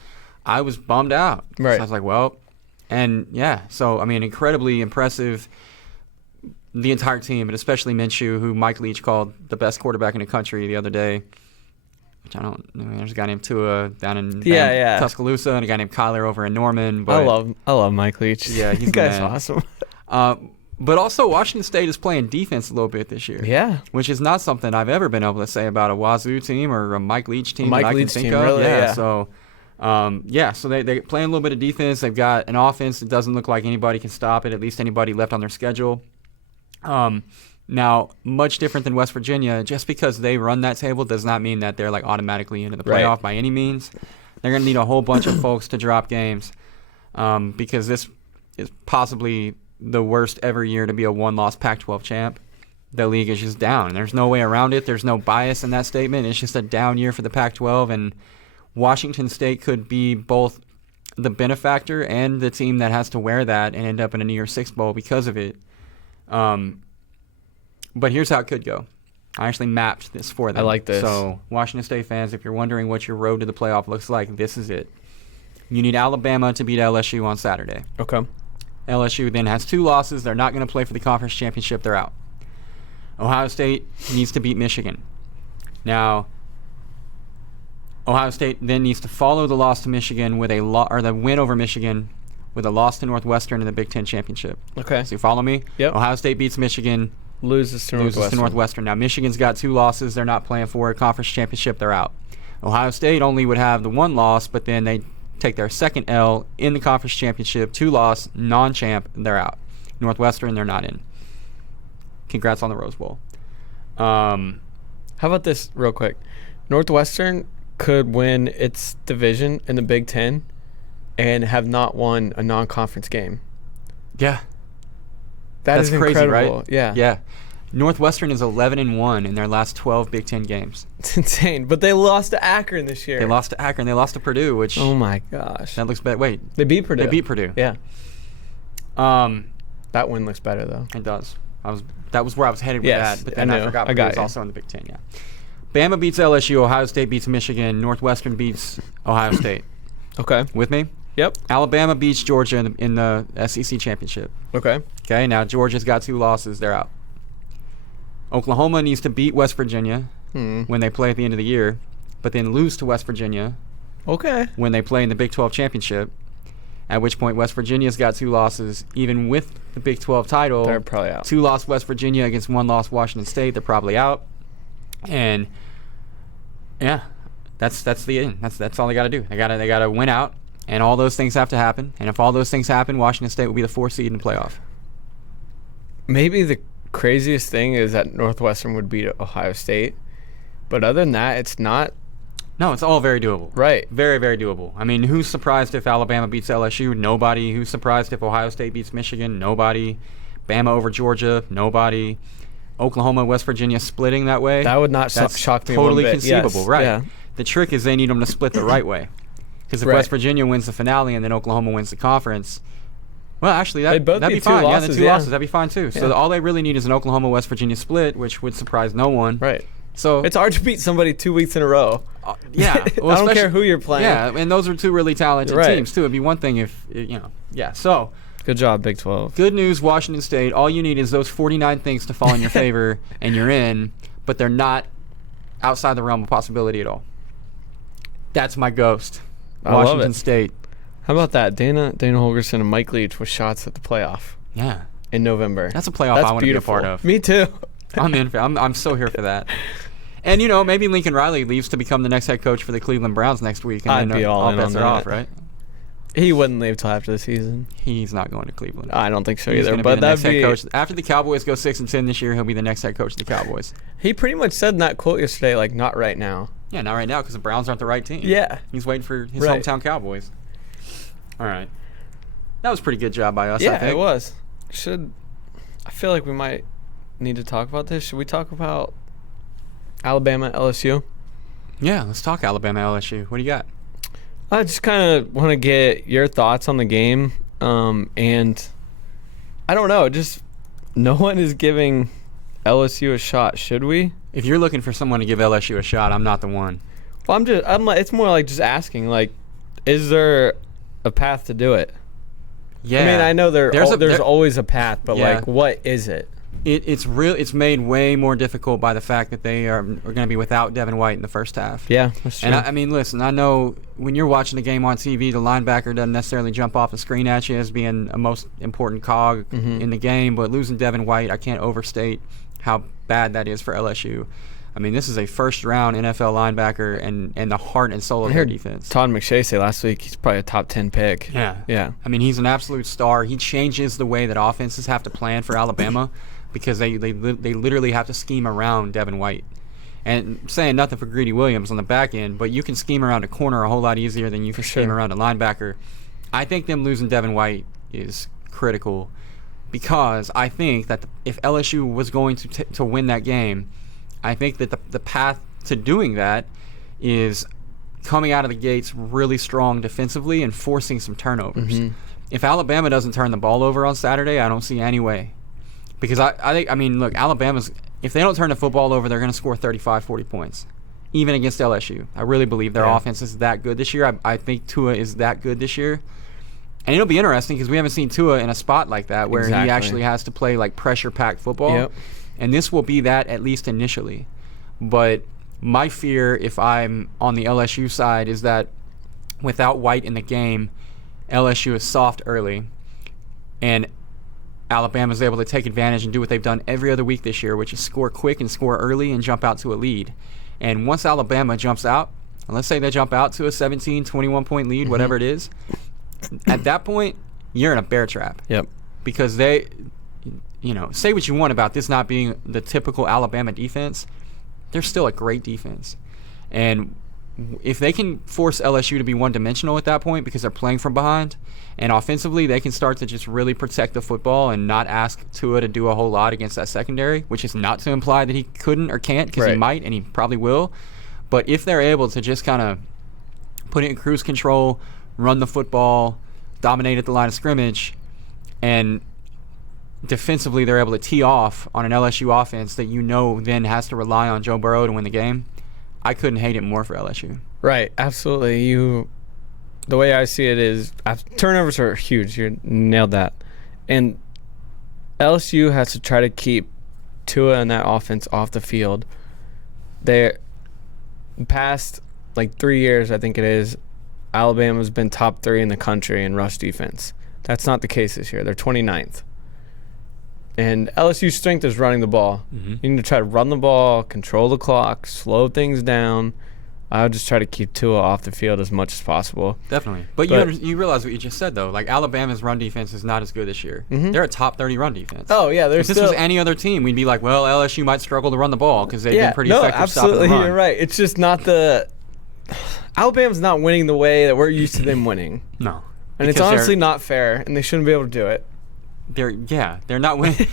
I was bummed out. Right. So I was like, well, and yeah. So, I mean, incredibly impressive, the entire team, but especially Minshew, who Mike Leach called the best quarterback in the country the other day. Which I don't know. There's a guy named Tua down in Tuscaloosa, and a guy named Kyler over in Norman. But I love Mike Leach. Yeah, he's guy's awesome. But also, Washington State is playing defense a little bit this year. Yeah. Which is not something I've ever been able to say about a Wazoo team or a Mike Leach team Mike that I Leach can think team, of. really, yeah. So, so they're playing a little bit of defense. They've got an offense that doesn't look like anybody can stop it, at least anybody left on their schedule. Now, much different than West Virginia, just because they run that table does not mean that they're like automatically into the playoff by any means. They're going to need a whole bunch of folks to drop games because this is possibly the worst ever year to be a one-loss Pac-12 champ. The league is just down. There's no way around it. There's no bias in that statement. It's just a down year for the Pac-12, and Washington State could be both the benefactor and the team that has to wear that and end up in a New Year's Six Bowl because of it. But here's how it could go. I actually mapped this for them. I like this. So, Washington State fans, if you're wondering what your road to the playoff looks like, this is it. You need Alabama to beat LSU on Saturday. Okay. LSU then has 2 losses. They're not going to play for the conference championship. They're out. Ohio State needs to beat Michigan. Now, Ohio State then needs to follow the loss to Michigan with the win over Michigan with a loss to Northwestern in the Big Ten championship. Okay. So you follow me? Yep. Ohio State beats Michigan. Loses to Northwestern. Now, Michigan's got 2 losses. They're not playing for a conference championship. They're out. Ohio State only would have the 1 loss, but then they take their second L in the conference championship, 2-loss, non-champ, they're out. Northwestern, they're not in. Congrats on the Rose Bowl. How about this real quick? Northwestern could win its division in the Big Ten and have not won a non-conference game. Yeah. That's crazy, incredible. right? Yeah. Yeah. Northwestern is 11-1 in their last 12 Big Ten games. It's insane. But they lost to Akron this year. They lost to Akron. They lost to Purdue, which Oh my gosh. that looks bad. Wait, They beat Purdue. they beat Purdue. Yeah. Um, That win looks better though. it does. That was where I was headed with Yes, that. But then I I knew. forgot I Purdue got was you. also in the Big Ten. Yeah. Bama beats LSU. Ohio State beats Michigan. Northwestern beats Ohio State. Okay. With me? Yep. Alabama beats Georgia in the SEC championship. Okay. Okay, now Georgia's got 2 losses. They're out. Oklahoma needs to beat West Virginia when they play at the end of the year, but then lose to West Virginia Okay. when they play in the Big 12 championship, at which point West Virginia's got 2 losses. Even with the Big 12 title, They're probably out. 2 loss West Virginia against 1 loss Washington State. They're probably out. And, yeah, that's the end. That's all they got to do. They gotta win out, and all those things have to happen. And if all those things happen, Washington State will be the 4th seed in the playoff. Maybe the craziest thing is that Northwestern would beat Ohio State. But other than that, it's not No, it's all very doable. right. Very, very doable. I mean, who's surprised if Alabama beats LSU? Nobody. Who's surprised if Ohio State beats Michigan? Nobody. Bama over Georgia? Nobody. Oklahoma, West Virginia splitting that way? That would not That's shock me totally one bit. conceivable, Yes. right? Yeah. The trick is they need them to split the right way. Because if Right. West Virginia wins the finale and then Oklahoma wins the conference, well, actually, They'd both that'd be be 2 fine. Yeah, losses, the 2 yeah. losses, that'd be fine too. So Yeah. all they really need is an Oklahoma-West Virginia split, which would surprise no one. Right. So It's hard to beat somebody 2 weeks in a row. yeah, well, I don't care especially- who you're playing. Yeah, and those are 2 really talented Right. teams too. It'd be one thing if yeah. So Good job, Big 12. good news, Washington State. All you need is those 49 things to fall in your favor, and you're in. But they're not outside the realm of possibility at all. That's my ghost. I love Washington it. State. How about that? Dana Holgerson and Mike Leach with shots at the playoff Yeah, in November. that's a playoff I want to be a part of. Me too. I'm in. I'm so here for that. And maybe Lincoln Riley leaves to become the next head coach for the Cleveland Browns next week, and I'd then be all in bets on are off, that. right? He wouldn't leave till after the season. He's not going to Cleveland. I don't think so He's either. gonna be But the next that'd head be. coach after the Cowboys go 6-10 this year. He'll be the next head coach of the Cowboys. He pretty much said in that quote yesterday, like, not right now. Yeah, not right now because the Browns aren't the right team. Yeah. He's waiting for his Right. hometown Cowboys. All right, that was a pretty good job by us. I Yeah, think. it was. I feel like we might need to talk about this. Should we talk about Alabama, LSU? Yeah, let's talk Alabama LSU. What do you got? I just kind of want to get your thoughts on the game. And I don't know, just no one is giving LSU a shot. Should we? If you're looking for someone to give LSU a shot, I'm not the one. Well, it's more like just asking, like, is there a path to do it? Yeah, I mean, I know there's a- always a path, but Yeah. like, what is it? It's made way more difficult by the fact that they are going to be without Devin White in the first half. Yeah, that's true. And I mean, listen, I know when you're watching the game on TV, the linebacker doesn't necessarily jump off the screen at you as being a most important cog in the game, but losing Devin White, I can't overstate how bad that is for LSU. I mean, this is a first-round NFL linebacker and the heart and soul I of their heard defense. Todd McShay say last week he's probably a top 10 pick. Yeah. Yeah. I mean, he's an absolute star. He changes the way that offenses have to plan for Alabama because they literally have to scheme around Devin White. And saying nothing for Greedy Williams on the back end, but you can scheme around a corner a whole lot easier than you can scheme sure. around a linebacker. I think them losing Devin White is critical because I think that if LSU was going to win that game, I think that the path to doing that is coming out of the gates really strong defensively and forcing some turnovers. If Alabama doesn't turn the ball over on Saturday, I don't see any way. Because I mean, look, Alabama's, if they don't turn the football over, they're going to score 35, 40 points, even against LSU. I really believe their offense is that good this year. I think Tua is that good this year. And it'll be interesting because we haven't seen Tua in a spot like that where he actually has to play like pressure-packed football. Yep. And this will be that at least initially. But my fear, if I'm on the LSU side, is that without White in the game, LSU is soft early, and Alabama's able to take advantage and do what they've done every other week this year, which is score quick and score early and jump out to a lead. And once Alabama jumps out, and let's say they jump out to a 17, 21-point lead, whatever it is, at that point, you're in a bear trap. Yep. Because they, say what you want about this not being the typical Alabama defense, they're still a great defense. And if they can force LSU to be one-dimensional at that point because they're playing from behind, and offensively they can start to just really protect the football and not ask Tua to do a whole lot against that secondary, which is not to imply that he couldn't or can't, because he might and he probably will. But if they're able to just kind of put it in cruise control, run the football, dominate at the line of scrimmage, and defensively they're able to tee off on an LSU offense that then has to rely on Joe Burrow to win the game, I couldn't hate it more for LSU. Right, absolutely. The way I see it is turnovers are huge. You nailed that. And LSU has to try to keep Tua and that offense off the field. They're past 3 years, I think it is, Alabama's been top 3 in the country in rush defense. That's not the case this year. They're 29th. And LSU's strength is running the ball. Mm-hmm. You need to try to run the ball, control the clock, slow things down. I would just try to keep Tua off the field as much as possible. Definitely. But you realize what you just said, though. Alabama's run defense is not as good this year. Mm-hmm. They're a top 30 run defense. Oh, yeah. If this was any other team, we'd be like, well, LSU might struggle to run the ball because they've been pretty effective stopping the run. Absolutely, you're right. It's just not Alabama's not winning the way that we're used to them winning. No. And it's honestly not fair, and they shouldn't be able to do it. They're not winning.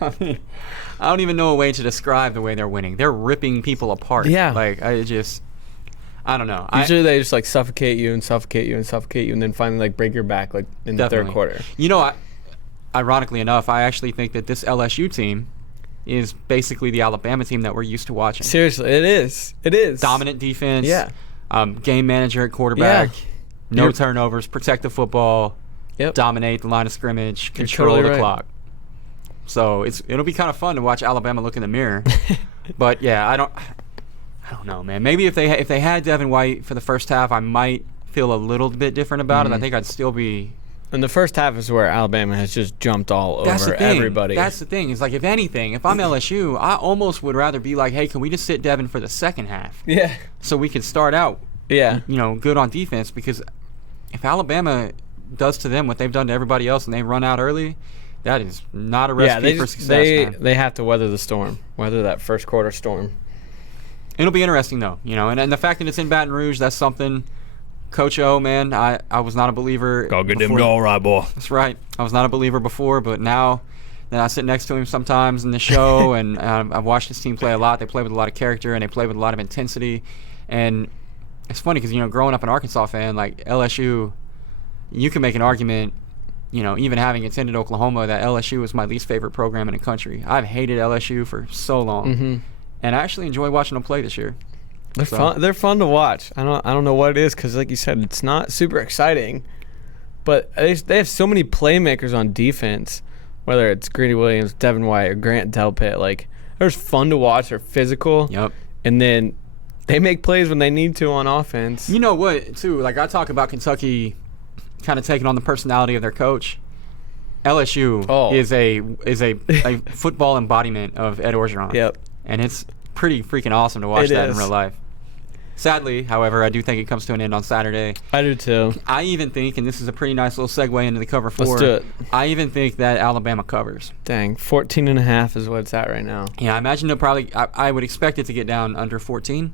I mean, I don't even know a way to describe the way they're winning. They're ripping people apart. Yeah. I don't know. Usually they just suffocate you and suffocate you and suffocate you and then finally break your back in the third quarter. Ironically enough, I actually think that this LSU team is basically the Alabama team that we're used to watching. Seriously, it is. It is. Dominant defense. Yeah. Game manager at quarterback. Yeah. No turnovers. Protect the football. Yep. Dominate the line of scrimmage. Control the clock. So it'll be kind of fun to watch Alabama look in the mirror. But yeah, I don't know, man. Maybe if they had Devin White for the first half, I might feel a little bit different about it. I think I'd still be. And the first half is where Alabama has just jumped all over everybody. That's the thing. It's if anything, if I'm LSU, I almost would rather be like, hey, can we just sit Devin for the second half? Yeah. So we can start out, good on defense, because if Alabama does to them what they've done to everybody else and they run out early, that is not a recipe for success. They have to weather the storm, weather that first quarter storm. It'll be interesting, though, and the fact that it's in Baton Rouge, that's something. Coach O, man, I was not a believer. Go get them goal, right, boy. That's right. I was not a believer before, but now that I sit next to him sometimes in the show, and I've watched this team play a lot. They play with a lot of character, and they play with a lot of intensity. And it's funny because, growing up an Arkansas fan, LSU, you can make an argument, even having attended Oklahoma, that LSU was my least favorite program in the country. I've hated LSU for so long, and I actually enjoy watching them play this year. They're fun. They're fun to watch. I don't know what it is because, like you said, it's not super exciting, but they have so many playmakers on defense. Whether it's Greedy Williams, Devin White, or Grant Delpit, they're just fun to watch. They're physical. Yep. And then they make plays when they need to on offense. You know what, too? I talk about Kentucky kind of taking on the personality of their coach. LSU is a football embodiment of Ed Orgeron. Yep. And it's pretty freaking awesome to watch that in real life. Sadly, however, I do think it comes to an end on Saturday. I do too. I even think, and this is a pretty nice little segue into the cover 4. Let's do it. I even think that Alabama covers. Dang, 14.5 is what it's at right now. Yeah, I imagine they'll probably. I would expect it to get down under 14.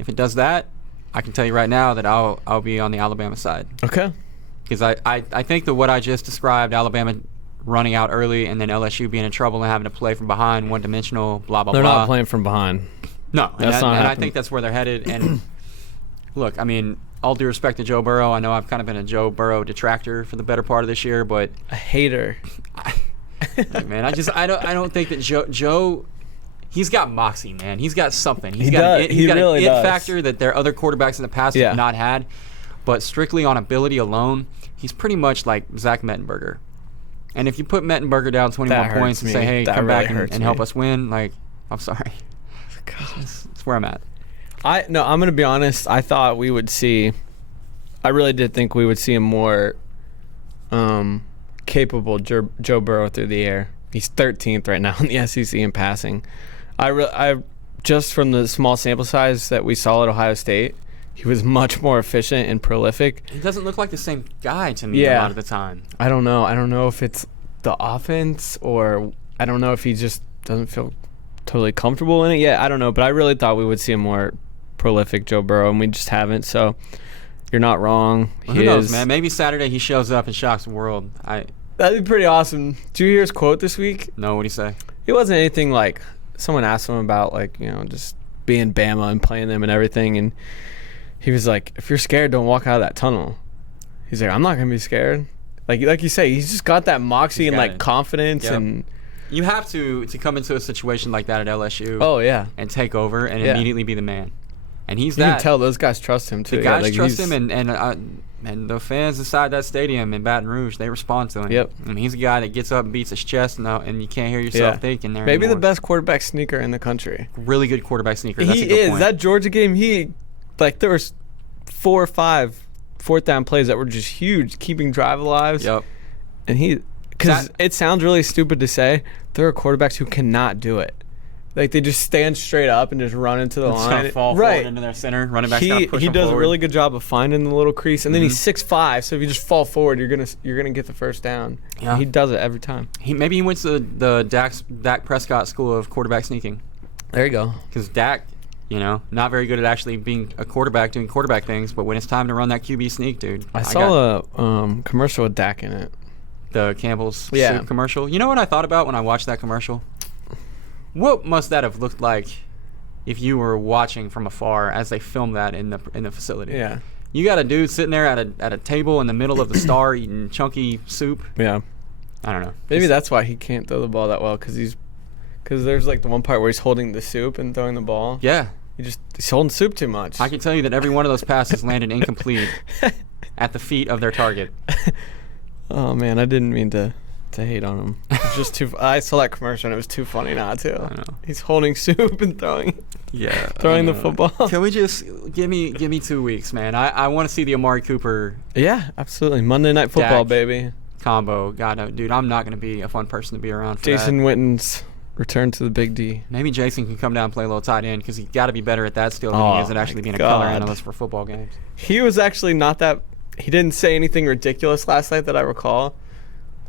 If it does that, I can tell you right now that I'll be on the Alabama side. Okay. Because I think that what I just described, Alabama running out early and then LSU being in trouble and having to play from behind, one-dimensional, blah, blah, blah. They're not playing from behind. No, and I think that's where they're headed. And look, I mean, all due respect to Joe Burrow, I know I've kind of been a Joe Burrow detractor for the better part of this year, but a hater. Man, I don't think that Joe. He's got moxie, man. He's got something. He's got an it factor that their other quarterbacks in the past have not had. But strictly on ability alone, he's pretty much like Zach Mettenberger. And if you put Mettenberger down 21 points and say, hey, come back and help us win, I'm sorry. God. That's where I'm at. I'm going to be honest. I thought we would see – I really did think we would see a more capable Joe Burrow through the air. He's 13th right now in the SEC in passing. I just from the small sample size that we saw at Ohio State, he was much more efficient and prolific. He doesn't look like the same guy to me a lot of the time. I don't know. I don't know if it's the offense or I don't know if he just doesn't feel totally comfortable in it yet. I don't know, but I really thought we would see a more prolific Joe Burrow, and we just haven't. So you're not wrong. Well, who knows, man? Maybe Saturday he shows up and shocks the world. That'd be pretty awesome. Did you hear his quote this week? No, what'd he say? It wasn't anything like someone asked him about, like, just being Bama and playing them and everything, and he was like, if you're scared, don't walk out of that tunnel. He's like, I'm not going to be scared. Like you say, he's just got that moxie and, like, confidence. Yep. And you have to come into a situation like that at LSU. Oh, yeah. And take over and immediately be the man. And he's you that. can tell those guys trust him, too. The guys trust him, and the fans inside that stadium in Baton Rouge, they respond to him. Yep. And he's a guy that gets up and beats his chest, and you can't hear yourself thinking there Maybe anymore. the best quarterback sneaker in the country. Really good quarterback sneaker. That's He a good is. point. That Georgia game, there was 4 or 5 fourth down plays that were just huge, keeping drive alive. Yep. And because it sounds really stupid to say, there are quarterbacks who cannot do it. Like, they just stand straight up and just run into the line. Fall forward into their center. Running back's got to push He them does forward. a really good job of finding the little crease, and then he's 6'5", so if you just fall forward, you're gonna get the first down. Yeah. And he does it every time. Maybe he went to the Dak Prescott School of Quarterback Sneaking. There you go. Because Dak, not very good at actually being a quarterback, doing quarterback things, but when it's time to run that QB sneak, dude. I saw a commercial with Dak in it. The Campbell's soup commercial. You know what I thought about when I watched that commercial? What must that have looked like if you were watching from afar as they filmed that in the facility? Yeah. You got a dude sitting there at a table in the middle of the star eating chunky soup. Yeah. I don't know. Maybe that's why he can't throw the ball that well, because there's like the one part where he's holding the soup and throwing the ball. Yeah. He's holding soup too much. I can tell you that every one of those passes landed incomplete at the feet of their target. Oh man, I didn't mean to hate on him. It's just too. I saw that commercial and it was too funny not to. I know. He's holding soup and throwing the football. Can we just give me 2 weeks, man? I want to see the Amari Cooper. Yeah, absolutely. Monday Night Football, Dak baby. Combo. God, no, dude, I'm not going to be a fun person to be around for Jason that. Witten's return to the Big D. Maybe Jason can come down and play a little tight end because he's got to be better at that still than he is at actually being a color analyst for football games. He was actually not that. He didn't say anything ridiculous last night that I recall.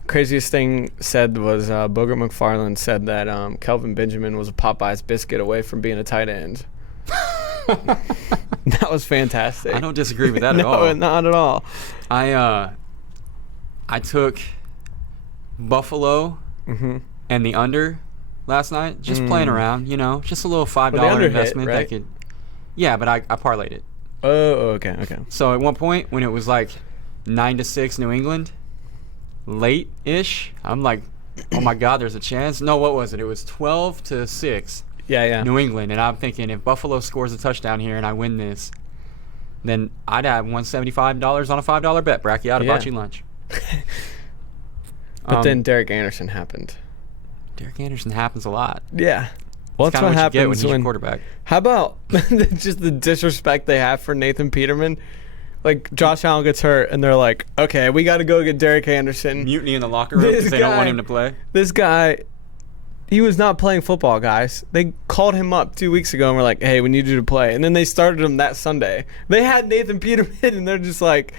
Craziest thing said was Booger McFarland said that Kelvin Benjamin was a Popeye's biscuit away from being a tight end. That was fantastic. I don't disagree with that at all. No, not at all. I took Buffalo and the under last night, just playing around, just a little $5 investment right? that could. Yeah, but I parlayed it. Oh, okay. So at one point when it was like 9-6 New England, late-ish, I'm like, oh my God, there's a chance. No, what was it? It was 12-6. Yeah. New England, and I'm thinking if Buffalo scores a touchdown here and I win this, then I'd have $175 on a $5 bet. Bracky out, bought you lunch. But then Derek Anderson happened. Derek Anderson happens a lot. Yeah. Well, that's what you happens get when he's your quarterback. How about just the disrespect they have for Nathan Peterman? Like, Josh Allen gets hurt, and they're like, okay, we got to go get Derek Anderson. Mutiny in the locker room because they don't want him to play. This guy, he was not playing football, guys. They called him up 2 weeks ago and were like, hey, we need you to play. And then they started him that Sunday. They had Nathan Peterman, and they're just like,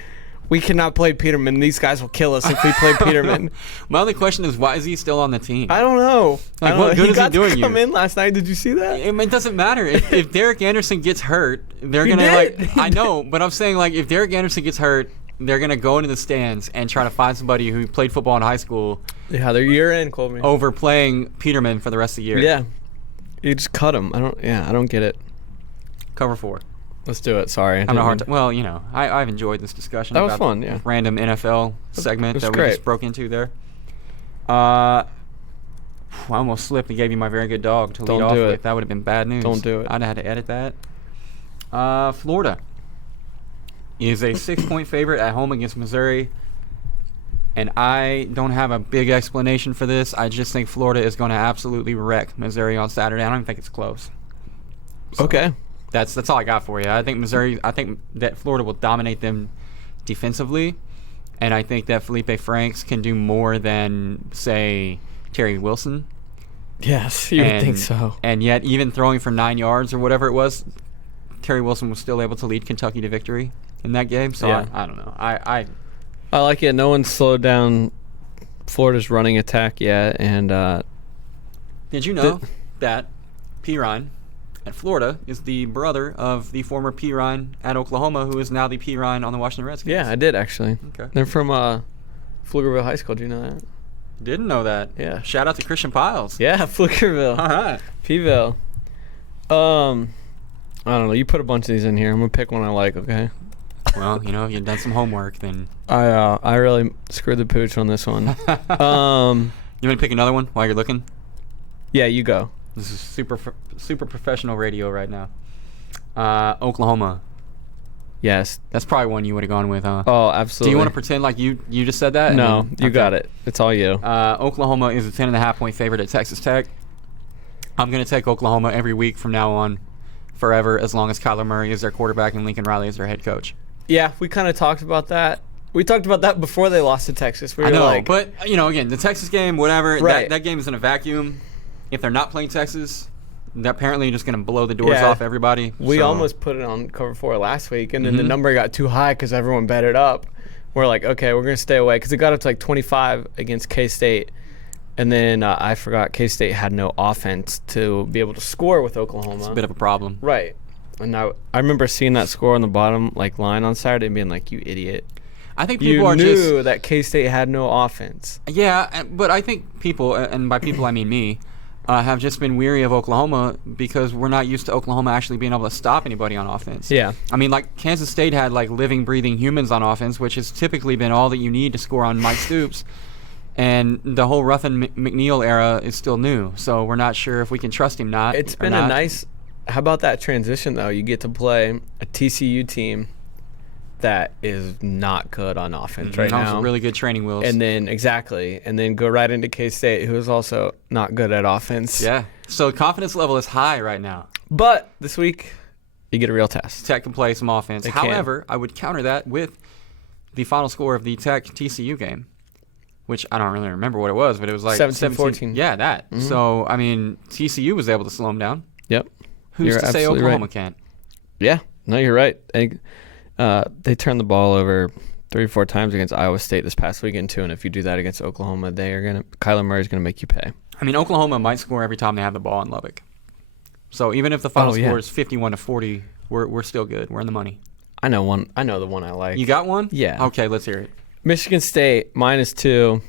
we cannot play Peterman. These guys will kill us if we play Peterman. My only question is, why is he still on the team? I don't know. Like, what good he is got he doing to come here? in last night. Did you see that? It doesn't matter. If Derek Anderson gets hurt, they're He going to, did. I know, but I'm saying, like, if Derek Anderson gets hurt, they're going to go into the stands and try to find somebody who played football in high school Yeah, they're year end, Colby. over playing Peterman for the rest of the year. Yeah. You just cut him. I don't get it. Cover 4. Let's do it. Sorry. Having a hard time. Well, I've enjoyed this discussion. That was about fun, yeah. Random NFL segment was that we great. just broke into there. I almost slipped and gave you my very good dog to Don't lead off do it. with. That would have been bad news. Don't do it. I'd have had to edit that. Florida is a 6-point favorite at home against Missouri. And I don't have a big explanation for this. I just think Florida is going to absolutely wreck Missouri on Saturday. I don't even think it's close. So Okay. That's all I got for you. I think that Florida will dominate them defensively. And I think that Felipe Franks can do more than, say, Terry Wilson. Yes, you would think so. And yet, even throwing for 9 yards or whatever it was, Terry Wilson was still able to lead Kentucky to victory in that game. So Yeah. I don't know. I like it. No one's slowed down Florida's running attack yet. And did you know that Pirine at Florida is the brother of the former P. Ryan at Oklahoma, who is now the P. Ryan on the Washington Redskins. Yeah, I did actually. Okay. They're from Pflugerville High School. Do you know that? Didn't know that. Yeah. Shout out to Christian Piles. Yeah, Pflugerville. All right. P-ville. I don't know. You put a bunch of these in here. I'm gonna pick one I like. Okay. Well, you know, if you've done some homework, then I really screwed the pooch on this one. you want to pick another one while you're looking? Yeah, you go. This is super professional radio right now. Oklahoma. Yes. That's probably one you would have gone with, huh? Oh, absolutely. Do you want to pretend like you just said that? No, then, you got it. It's all you. Oklahoma is a 10.5-point favorite at Texas Tech. I'm going to take Oklahoma every week from now on, forever, as long as Kyler Murray is their quarterback and Lincoln Riley is their head coach. Yeah, we kind of talked about that. We talked about that before they lost to Texas. We were I know, like, but, you know, again, the Texas game, whatever, Right. that game is in a vacuum. If they're not playing Texas, they're apparently just going to blow the doors Yeah. off everybody. we So- almost put it on cover 4 last week, and then the Mhm. number got too high because everyone bet it up. We're like, okay, we're going to stay away because it got up to like 25 against K-State. And then I forgot K-State had no offense to be able to score with Oklahoma. It's a bit of a problem. Right. And I remember seeing that score on the bottom like line on Saturday and being like, you idiot. I think people You are knew just... that K-State had no offense. Yeah, but I think people, and by people I mean me, have just been weary of Oklahoma because we're not used to Oklahoma actually being able to stop anybody on offense. Yeah. I mean, like, Kansas State had, like, living, breathing humans on offense, which has typically been all that you need to score on Mike Stoops. And the whole Ruffin McNeil era is still new, so we're not sure if we can trust him not. It's or been not. a nice – how about that transition, though? You get to play a TCU team that is not good on offense right That was now. really good training wheels. And then go right into K-State, who is also not good at offense. yeah, so confidence level is high right now. But this week, you get a real test. Tech can play some offense. They can. However, I would counter that with the final score of the Tech TCU game, which I don't really remember what it was, but it was like 17-14. Yeah, that. Mhm. So, I mean, TCU was able to slow them down. Yep. Who's You're to say absolutely Oklahoma right. can't? Yeah. No, you're right. They turned the ball over 3 or 4 times against Iowa State this past weekend, too. And if you do that against Oklahoma, Kyler Murray's going to make you pay. I mean, Oklahoma might score every time they have the ball in Lubbock. So even if the final yeah. score is 51-40, we're still good. We're in the money. I know the one I like. You got one? Yeah. Okay, let's hear it. Michigan State -2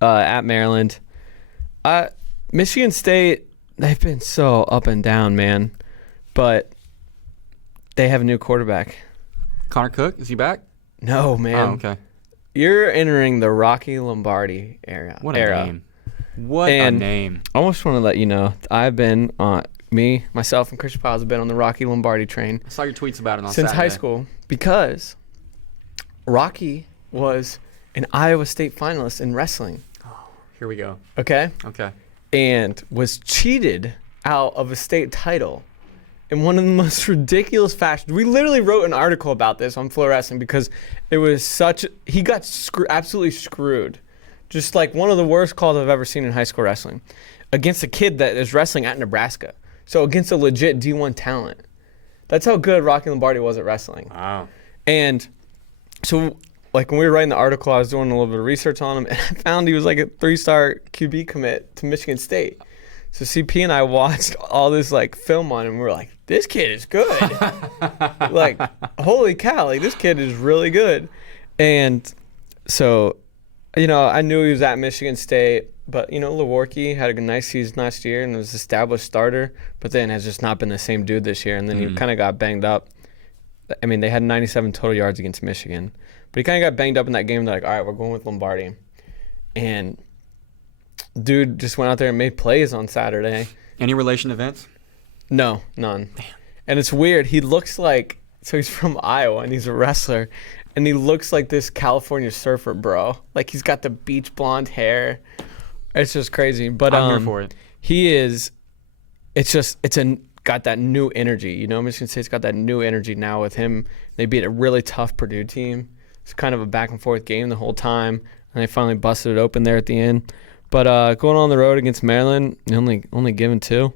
at Maryland. Michigan State, they've been so up and down, man. But they have a new quarterback. Connor Cook, is he back? No, man. Oh, okay. You're entering the Rocky Lombardi era. What a name. What And a name. I almost want to let you know, I've been myself, and Christian Piles have been on the Rocky Lombardi train I saw your tweets about it on since Saturday. high school because Rocky was an Iowa State finalist in wrestling, Here we go. okay? Okay. And was cheated out of a state title in one of the most ridiculous fashions. We literally wrote an article about this on Flow Wrestling because it was he got absolutely screwed. Just like one of the worst calls I've ever seen in high school wrestling against a kid that is wrestling at Nebraska. So against a legit D1 talent. That's how good Rocky Lombardi was at wrestling. Wow. And so, like, when we were writing the article, I was doing a little bit of research on him, and I found he was like a 3-star QB commit to Michigan State. So CP and I watched all this, like, film on him, and we were like, this kid is good. Like, holy cow, like, this kid is really good. And so, you know, I knew he was at Michigan State, but, you know, Lewarke had a nice season last year and was an established starter, but then has just not been the same dude this year, and then he kind of got banged up. I mean, they had 97 total yards against Michigan, but he kind of got banged up in that game. They're like, all right, we're going with Lombardi. And dude just went out there and made plays on Saturday. Any relation to Vince? No, none. Damn. And it's weird. He looks like, so he's from Iowa and he's a wrestler, and he looks like this California surfer bro. Like, he's got the beach blonde hair. It's just crazy. But I'm here for it. He is, got that new energy. You know, Michigan State's got that new energy now with him. They beat a really tough Purdue team. It's kind of a back and forth game the whole time, and they finally busted it open there at the end. But going on the road against Maryland, only given 2.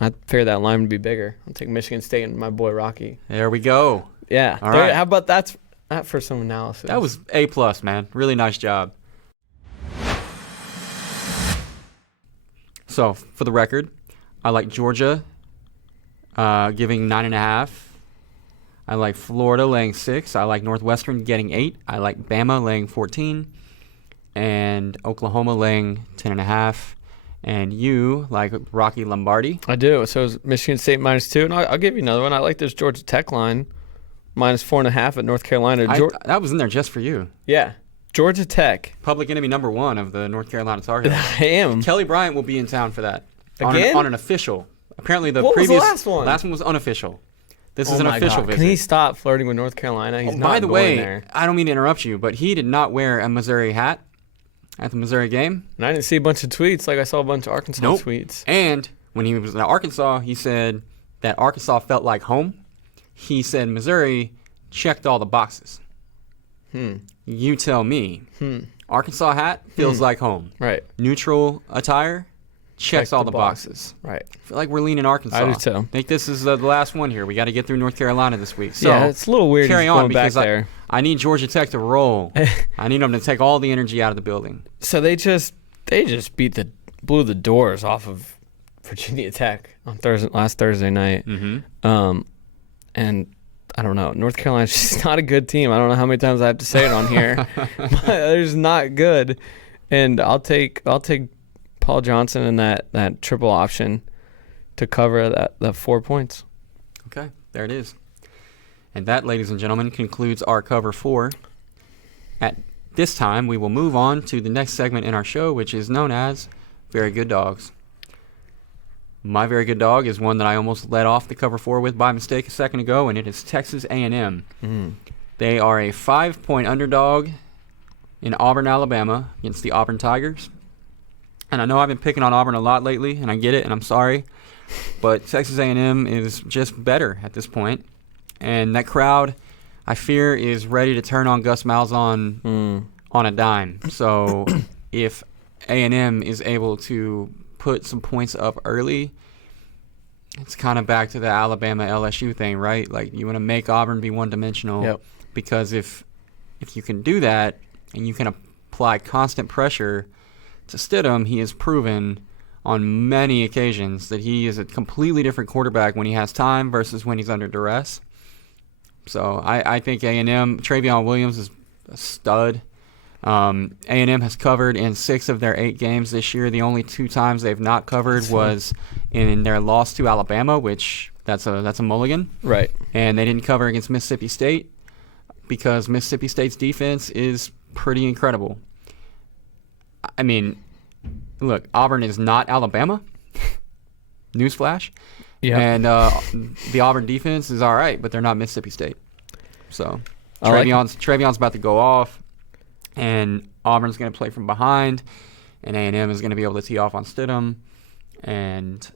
I figured that line would be bigger. I'll take Michigan State and my boy Rocky. There we go. Yeah. All right. How about that for some analysis? That was A+, man. Really nice job. So, for the record, I like Georgia giving 9.5. I like Florida laying 6. I like Northwestern getting 8. I like Bama laying 14. And Oklahoma laying 10.5. And you like Rocky Lombardi. I do. So is Michigan State -2. And I'll give you another one. I like this Georgia Tech line, -4.5 at North Carolina. That was in there just for you. Yeah. Georgia Tech. Public enemy number 1 of the North Carolina Tar Heels. I am. Kelly Bryant will be in town for that. Again? On an official. Apparently the What was the previous last one? Last one was unofficial. This is Oh an my official God. visit. Can he stop flirting with North Carolina? He's not By the going way, there. I don't mean to interrupt you, but he did not wear a Missouri hat at the Missouri game. And I didn't see a bunch of tweets like I saw a bunch of Arkansas Nope. tweets. And when he was in Arkansas, he said that Arkansas felt like home. He said Missouri checked all the boxes. You tell me. Arkansas hat feels like home. Right. Neutral attire checks all the boxes. Right. I feel like we're leaning Arkansas. I do too. I think this is the last one here. We got to get through North Carolina this week. So Yeah, it's a little weird carry just on going back because there. I need Georgia Tech to roll. I need them to take all the energy out of the building. So they just blew the doors off of Virginia Tech on last Thursday night. And I don't know. North Carolina's just not a good team. I don't know how many times I have to say it on here. But they're just not good. And I'll take Paul Johnson in that triple option to cover that 4 points. Okay, there it is. And that, ladies and gentlemen, concludes our cover 4. At this time, we will move on to the next segment in our show, which is known as Very Good Dogs. My very good dog is one that I almost led off the cover 4 with by mistake a second ago, and it is Texas A&M. They are a 5-point underdog in Auburn, Alabama, against the Auburn Tigers. And I know I've been picking on Auburn a lot lately, and I get it, and I'm sorry. But Texas A&M is just better at this point. And that crowd, I fear, is ready to turn on Gus Malzahn on a dime. So if A&M is able to put some points up early, it's kind of back to the Alabama LSU thing, right? Like, you want to make Auburn be one-dimensional. Yep. Because if you can do that and you can apply constant pressure to Stidham, he has proven on many occasions that he is a completely different quarterback when he has time versus when he's under duress. So I think A&M, Travion Williams is a stud. A&M has covered in 6 of their 8 games this year. The only 2 times they've not covered was in their loss to Alabama, which that's a mulligan. Right. And they didn't cover against Mississippi State because Mississippi State's defense is pretty incredible. I mean, look, Auburn is not Alabama. Newsflash. Yeah. And the Auburn defense is all right, but they're not Mississippi State. So Travion's about to go off, and Auburn's going to play from behind, and A&M is going to be able to tee off on Stidham. And,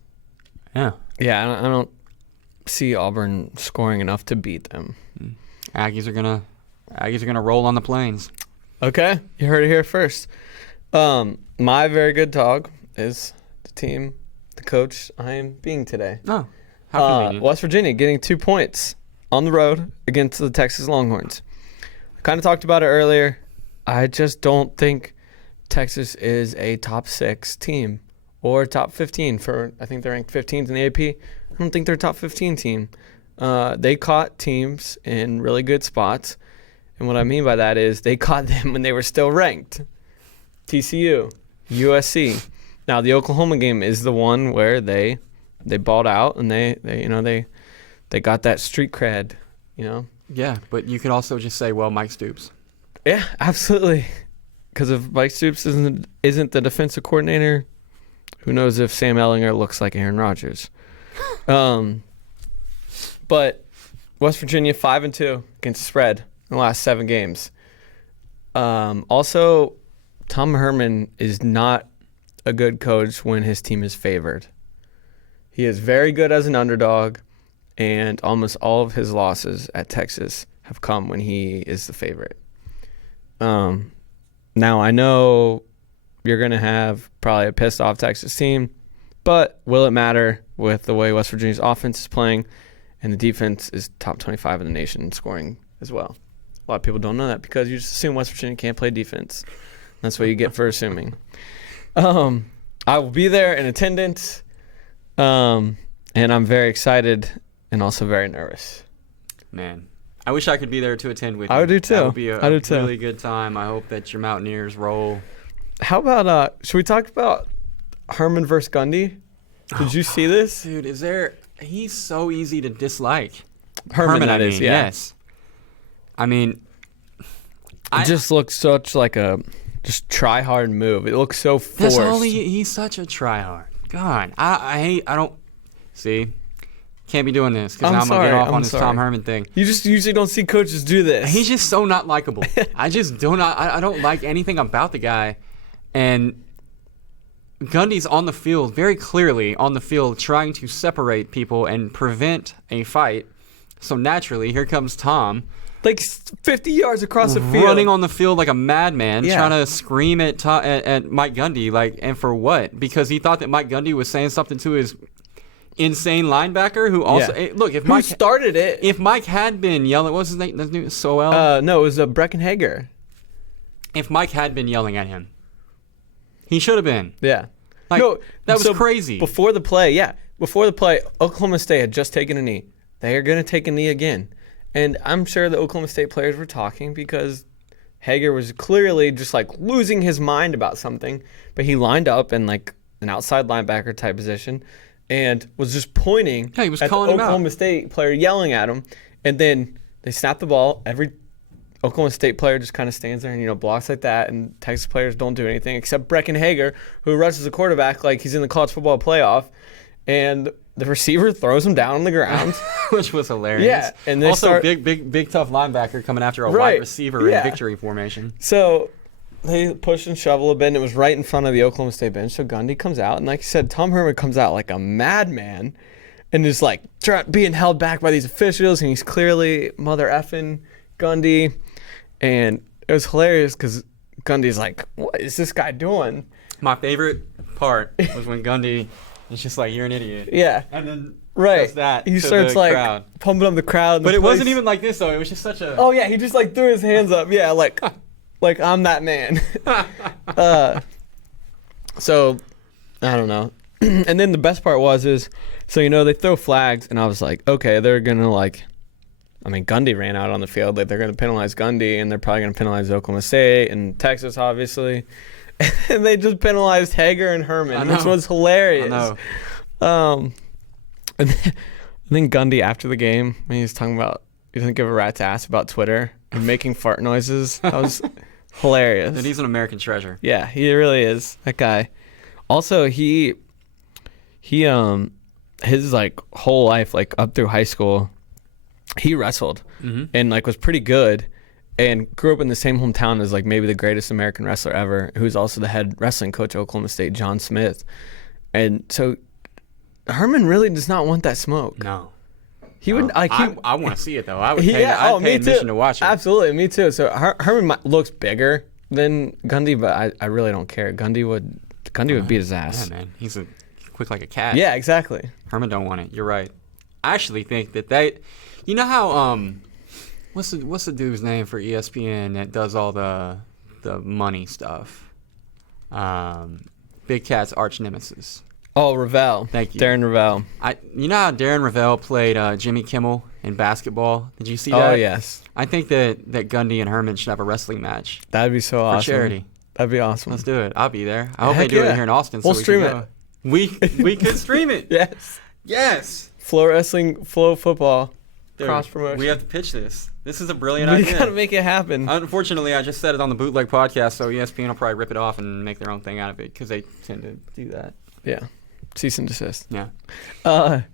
yeah. Yeah, I don't see Auburn scoring enough to beat them. Aggies are gonna roll on the plains. Okay, you heard it here first. My very good dog is the coach I am being today. Oh, how convenient. West Virginia getting 2 points on the road against the Texas Longhorns. I kind of talked about it earlier. I just don't think Texas is a top 6 team or top 15 I think they're ranked 15th in the AP. I don't think they're a top 15 team. They caught teams in really good spots. And what I mean by that is they caught them when they were still ranked. TCU, USC. Now the Oklahoma game is the one where they balled out and they got that street cred, Yeah, but you could also just say, well, Mike Stoops. Yeah, absolutely. Because if Mike Stoops isn't the defensive coordinator, who knows if Sam Ehlinger looks like Aaron Rodgers. But West Virginia 5-2 against the spread in the last 7 games. Also, Tom Herman is not a good coach when his team is favored. He is very good as an underdog, and almost all of his losses at Texas have come when he is the favorite. Now, I know you're going to have probably a pissed off Texas team, but will it matter with the way West Virginia's offense is playing? And the defense is top 25 in the nation in scoring as well. A lot of people don't know that because you just assume West Virginia can't play defense. That's what you get for assuming. I will be there in attendance. And I'm very excited and also very nervous. Man, I wish I could be there to attend with you. I would do too. That would be I a do too. really good time. I hope that your Mountaineers roll. How about, should we talk about Herman versus Gundy? Did you see this? Dude, he's so easy to dislike. Herman, I that is, mean, yeah. Yes. I mean, It just looks such like a just try hard move. It looks so forced. he's such a tryhard. God, I don't see. Can't be doing this because I'm gonna get off on this Tom Herman thing. You just usually don't see coaches do this. He's just so not likable. I don't like anything about the guy. And Gundy's on the field, very clearly on the field, trying to separate people and prevent a fight. So naturally, here comes Tom. like 50 yards across the field. Running on the field like a madman, Yeah. trying to scream at Mike Gundy, and for what? Because he thought that Mike Gundy was saying something to his insane linebacker, who also look. If Who Mike started it? if Mike had been yelling, what was his name? Soel. No, it was Breckenhager. If Mike had been yelling at him, he should have been. Yeah. Like, no, that was so crazy. Before the play, Oklahoma State had just taken a knee. They are going to take a knee again. And I'm sure the Oklahoma State players were talking because Hager was clearly just like losing his mind about something. But he lined up in like an outside linebacker type position and was just pointing Yeah, he was at the calling him out. Oklahoma State player, yelling at him. And then they snap the ball. Every Oklahoma State player just kind of stands there and, blocks like that. And Texas players don't do anything except Breckenhager, who rushes the quarterback like he's in the college football playoff. And the receiver throws him down on the ground. Which was hilarious. Yeah, and they also big tough linebacker coming after a wide receiver in victory formation. So they push and shovel a bit, and it was right in front of the Oklahoma State bench. So Gundy comes out, and like I said, Tom Herman comes out like a madman and is like being held back by these officials, and he's clearly mother effing Gundy. And it was hilarious because Gundy's like, what is this guy doing? My favorite part was when Gundy is just like, you're an idiot. Yeah. And then Right. does that he to starts the like crowd. pumping up the crowd. But it wasn't even like this, though. It was just such a... Oh, yeah. He just like threw his hands up. Yeah, like I'm that man. So, I don't know. And then the best part is, so, they throw flags, and I was like, okay, they're going to Gundy ran out on the field. Like, they're going to penalize Gundy, and they're probably going to penalize Oklahoma State and Texas, obviously. And they just penalized Hager and Herman, which was hilarious. I know. And then Gundy, after the game, when he was talking about, he doesn't give a rat's ass about Twitter and making fart noises. That was hilarious. And he's an American treasure. Yeah, he really is, that guy. Also, he his whole life, up through high school, he wrestled and was pretty good and grew up in the same hometown as maybe the greatest American wrestler ever, who's also the head wrestling coach at Oklahoma State, John Smith. And so Herman really does not want that smoke. No. He would. I want to see it, though. I would pay, I'd pay admission to watch it. Absolutely, me too. So Herman looks bigger than Gundy, but I really don't care. Gundy would beat his ass. Yeah, man. He's quick like a cat. Yeah, exactly. Herman don't want it. You're right. I actually think that they... You know how... What's the dude's name for ESPN that does all the money stuff? Big Cat's arch nemesis. Oh, Ravel. Thank you. Darren Ravel. You know how Darren Ravel played Jimmy Kimmel in basketball? Did you see that? Oh, yes. I think that Gundy and Herman should have a wrestling match. That'd be so awesome. For charity. That'd be awesome. Let's do it. I'll be there. I hope they Heck do it yeah. here in Austin. We'll so stream can it. We could stream it. Yes. Yes. Flow wrestling, FloFootball, Dude, cross promotion. we have to pitch this. This is a brilliant We idea. gotta make it happen. Unfortunately, I just said it on the Bootleg podcast, so ESPN will probably rip it off and make their own thing out of it because they tend to do that. Yeah. Cease and desist. Yeah. The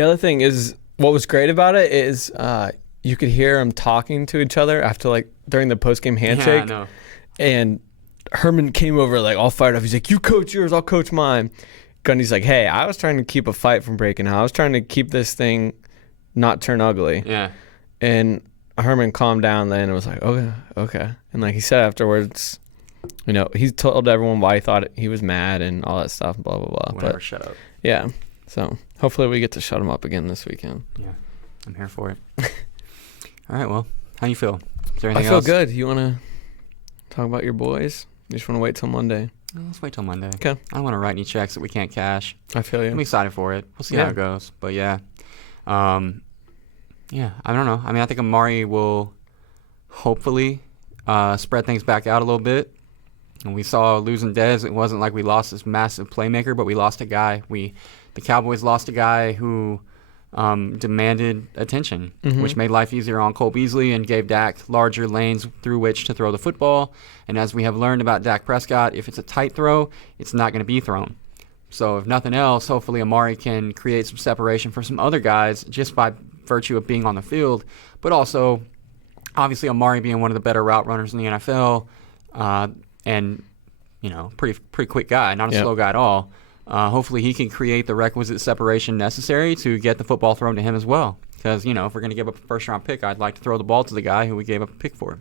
other thing is, what was great about it is you could hear them talking to each other after during the post-game handshake. Yeah, I know. And Herman came over all fired up. He's like, you coach yours, I'll coach mine. Gundy's like, hey, I was trying to keep a fight from breaking out. I was trying to keep this thing not turn ugly. Yeah. And Herman calmed down then and was like, okay. And he said afterwards, he told everyone why he thought he was mad and all that stuff, blah, blah, blah. Whatever, But shut up. yeah, so hopefully we get to shut him up again this weekend. Yeah, I'm here for it. All right, well, how you feel? Is there I anything feel else? good. You want to talk about your boys? You just want to wait till Monday? Let's wait till Monday. Okay. I don't want to write any checks that we can't cash. I feel I'm you. excited for it. We'll see Yeah. how it goes. But yeah. Yeah, I don't know. I mean, I think Amari will hopefully spread things back out a little bit. And we saw losing Dez, it wasn't like we lost this massive playmaker, but we lost a guy. The Cowboys lost a guy who demanded attention, which made life easier on Cole Beasley and gave Dak larger lanes through which to throw the football. And as we have learned about Dak Prescott, if it's a tight throw, it's not going to be thrown. So if nothing else, hopefully Amari can create some separation for some other guys just by virtue of being on the field. But also, obviously Amari being one of the better route runners in the NFL, and pretty quick guy, not a slow guy at all. Hopefully he can create the requisite separation necessary to get the football thrown to him as well. Because, if we're going to give up a first-round pick, I'd like to throw the ball to the guy who we gave up a pick for.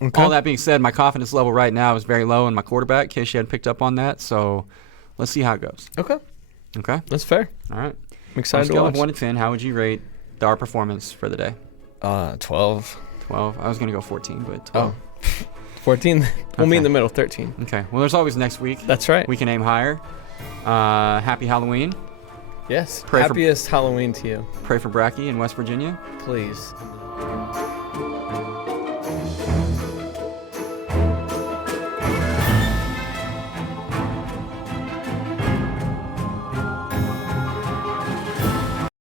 Okay. All that being said, my confidence level right now is very low in my quarterback, in case you hadn't picked up on that. So let's see how it goes. Okay. Okay? That's fair. All right. I'm excited to On a scale watch. of 1 to 10, how would you rate our performance for the day? 12. 12. I was going to go 14, but 12. Oh. 14. We'll meet in Okay. the middle. 13. Okay. Well, there's always next week. That's right. We can aim higher. Happy Halloween. Yes. Pray for- Happiest Halloween to you. Pray for Bracky in West Virginia. Please.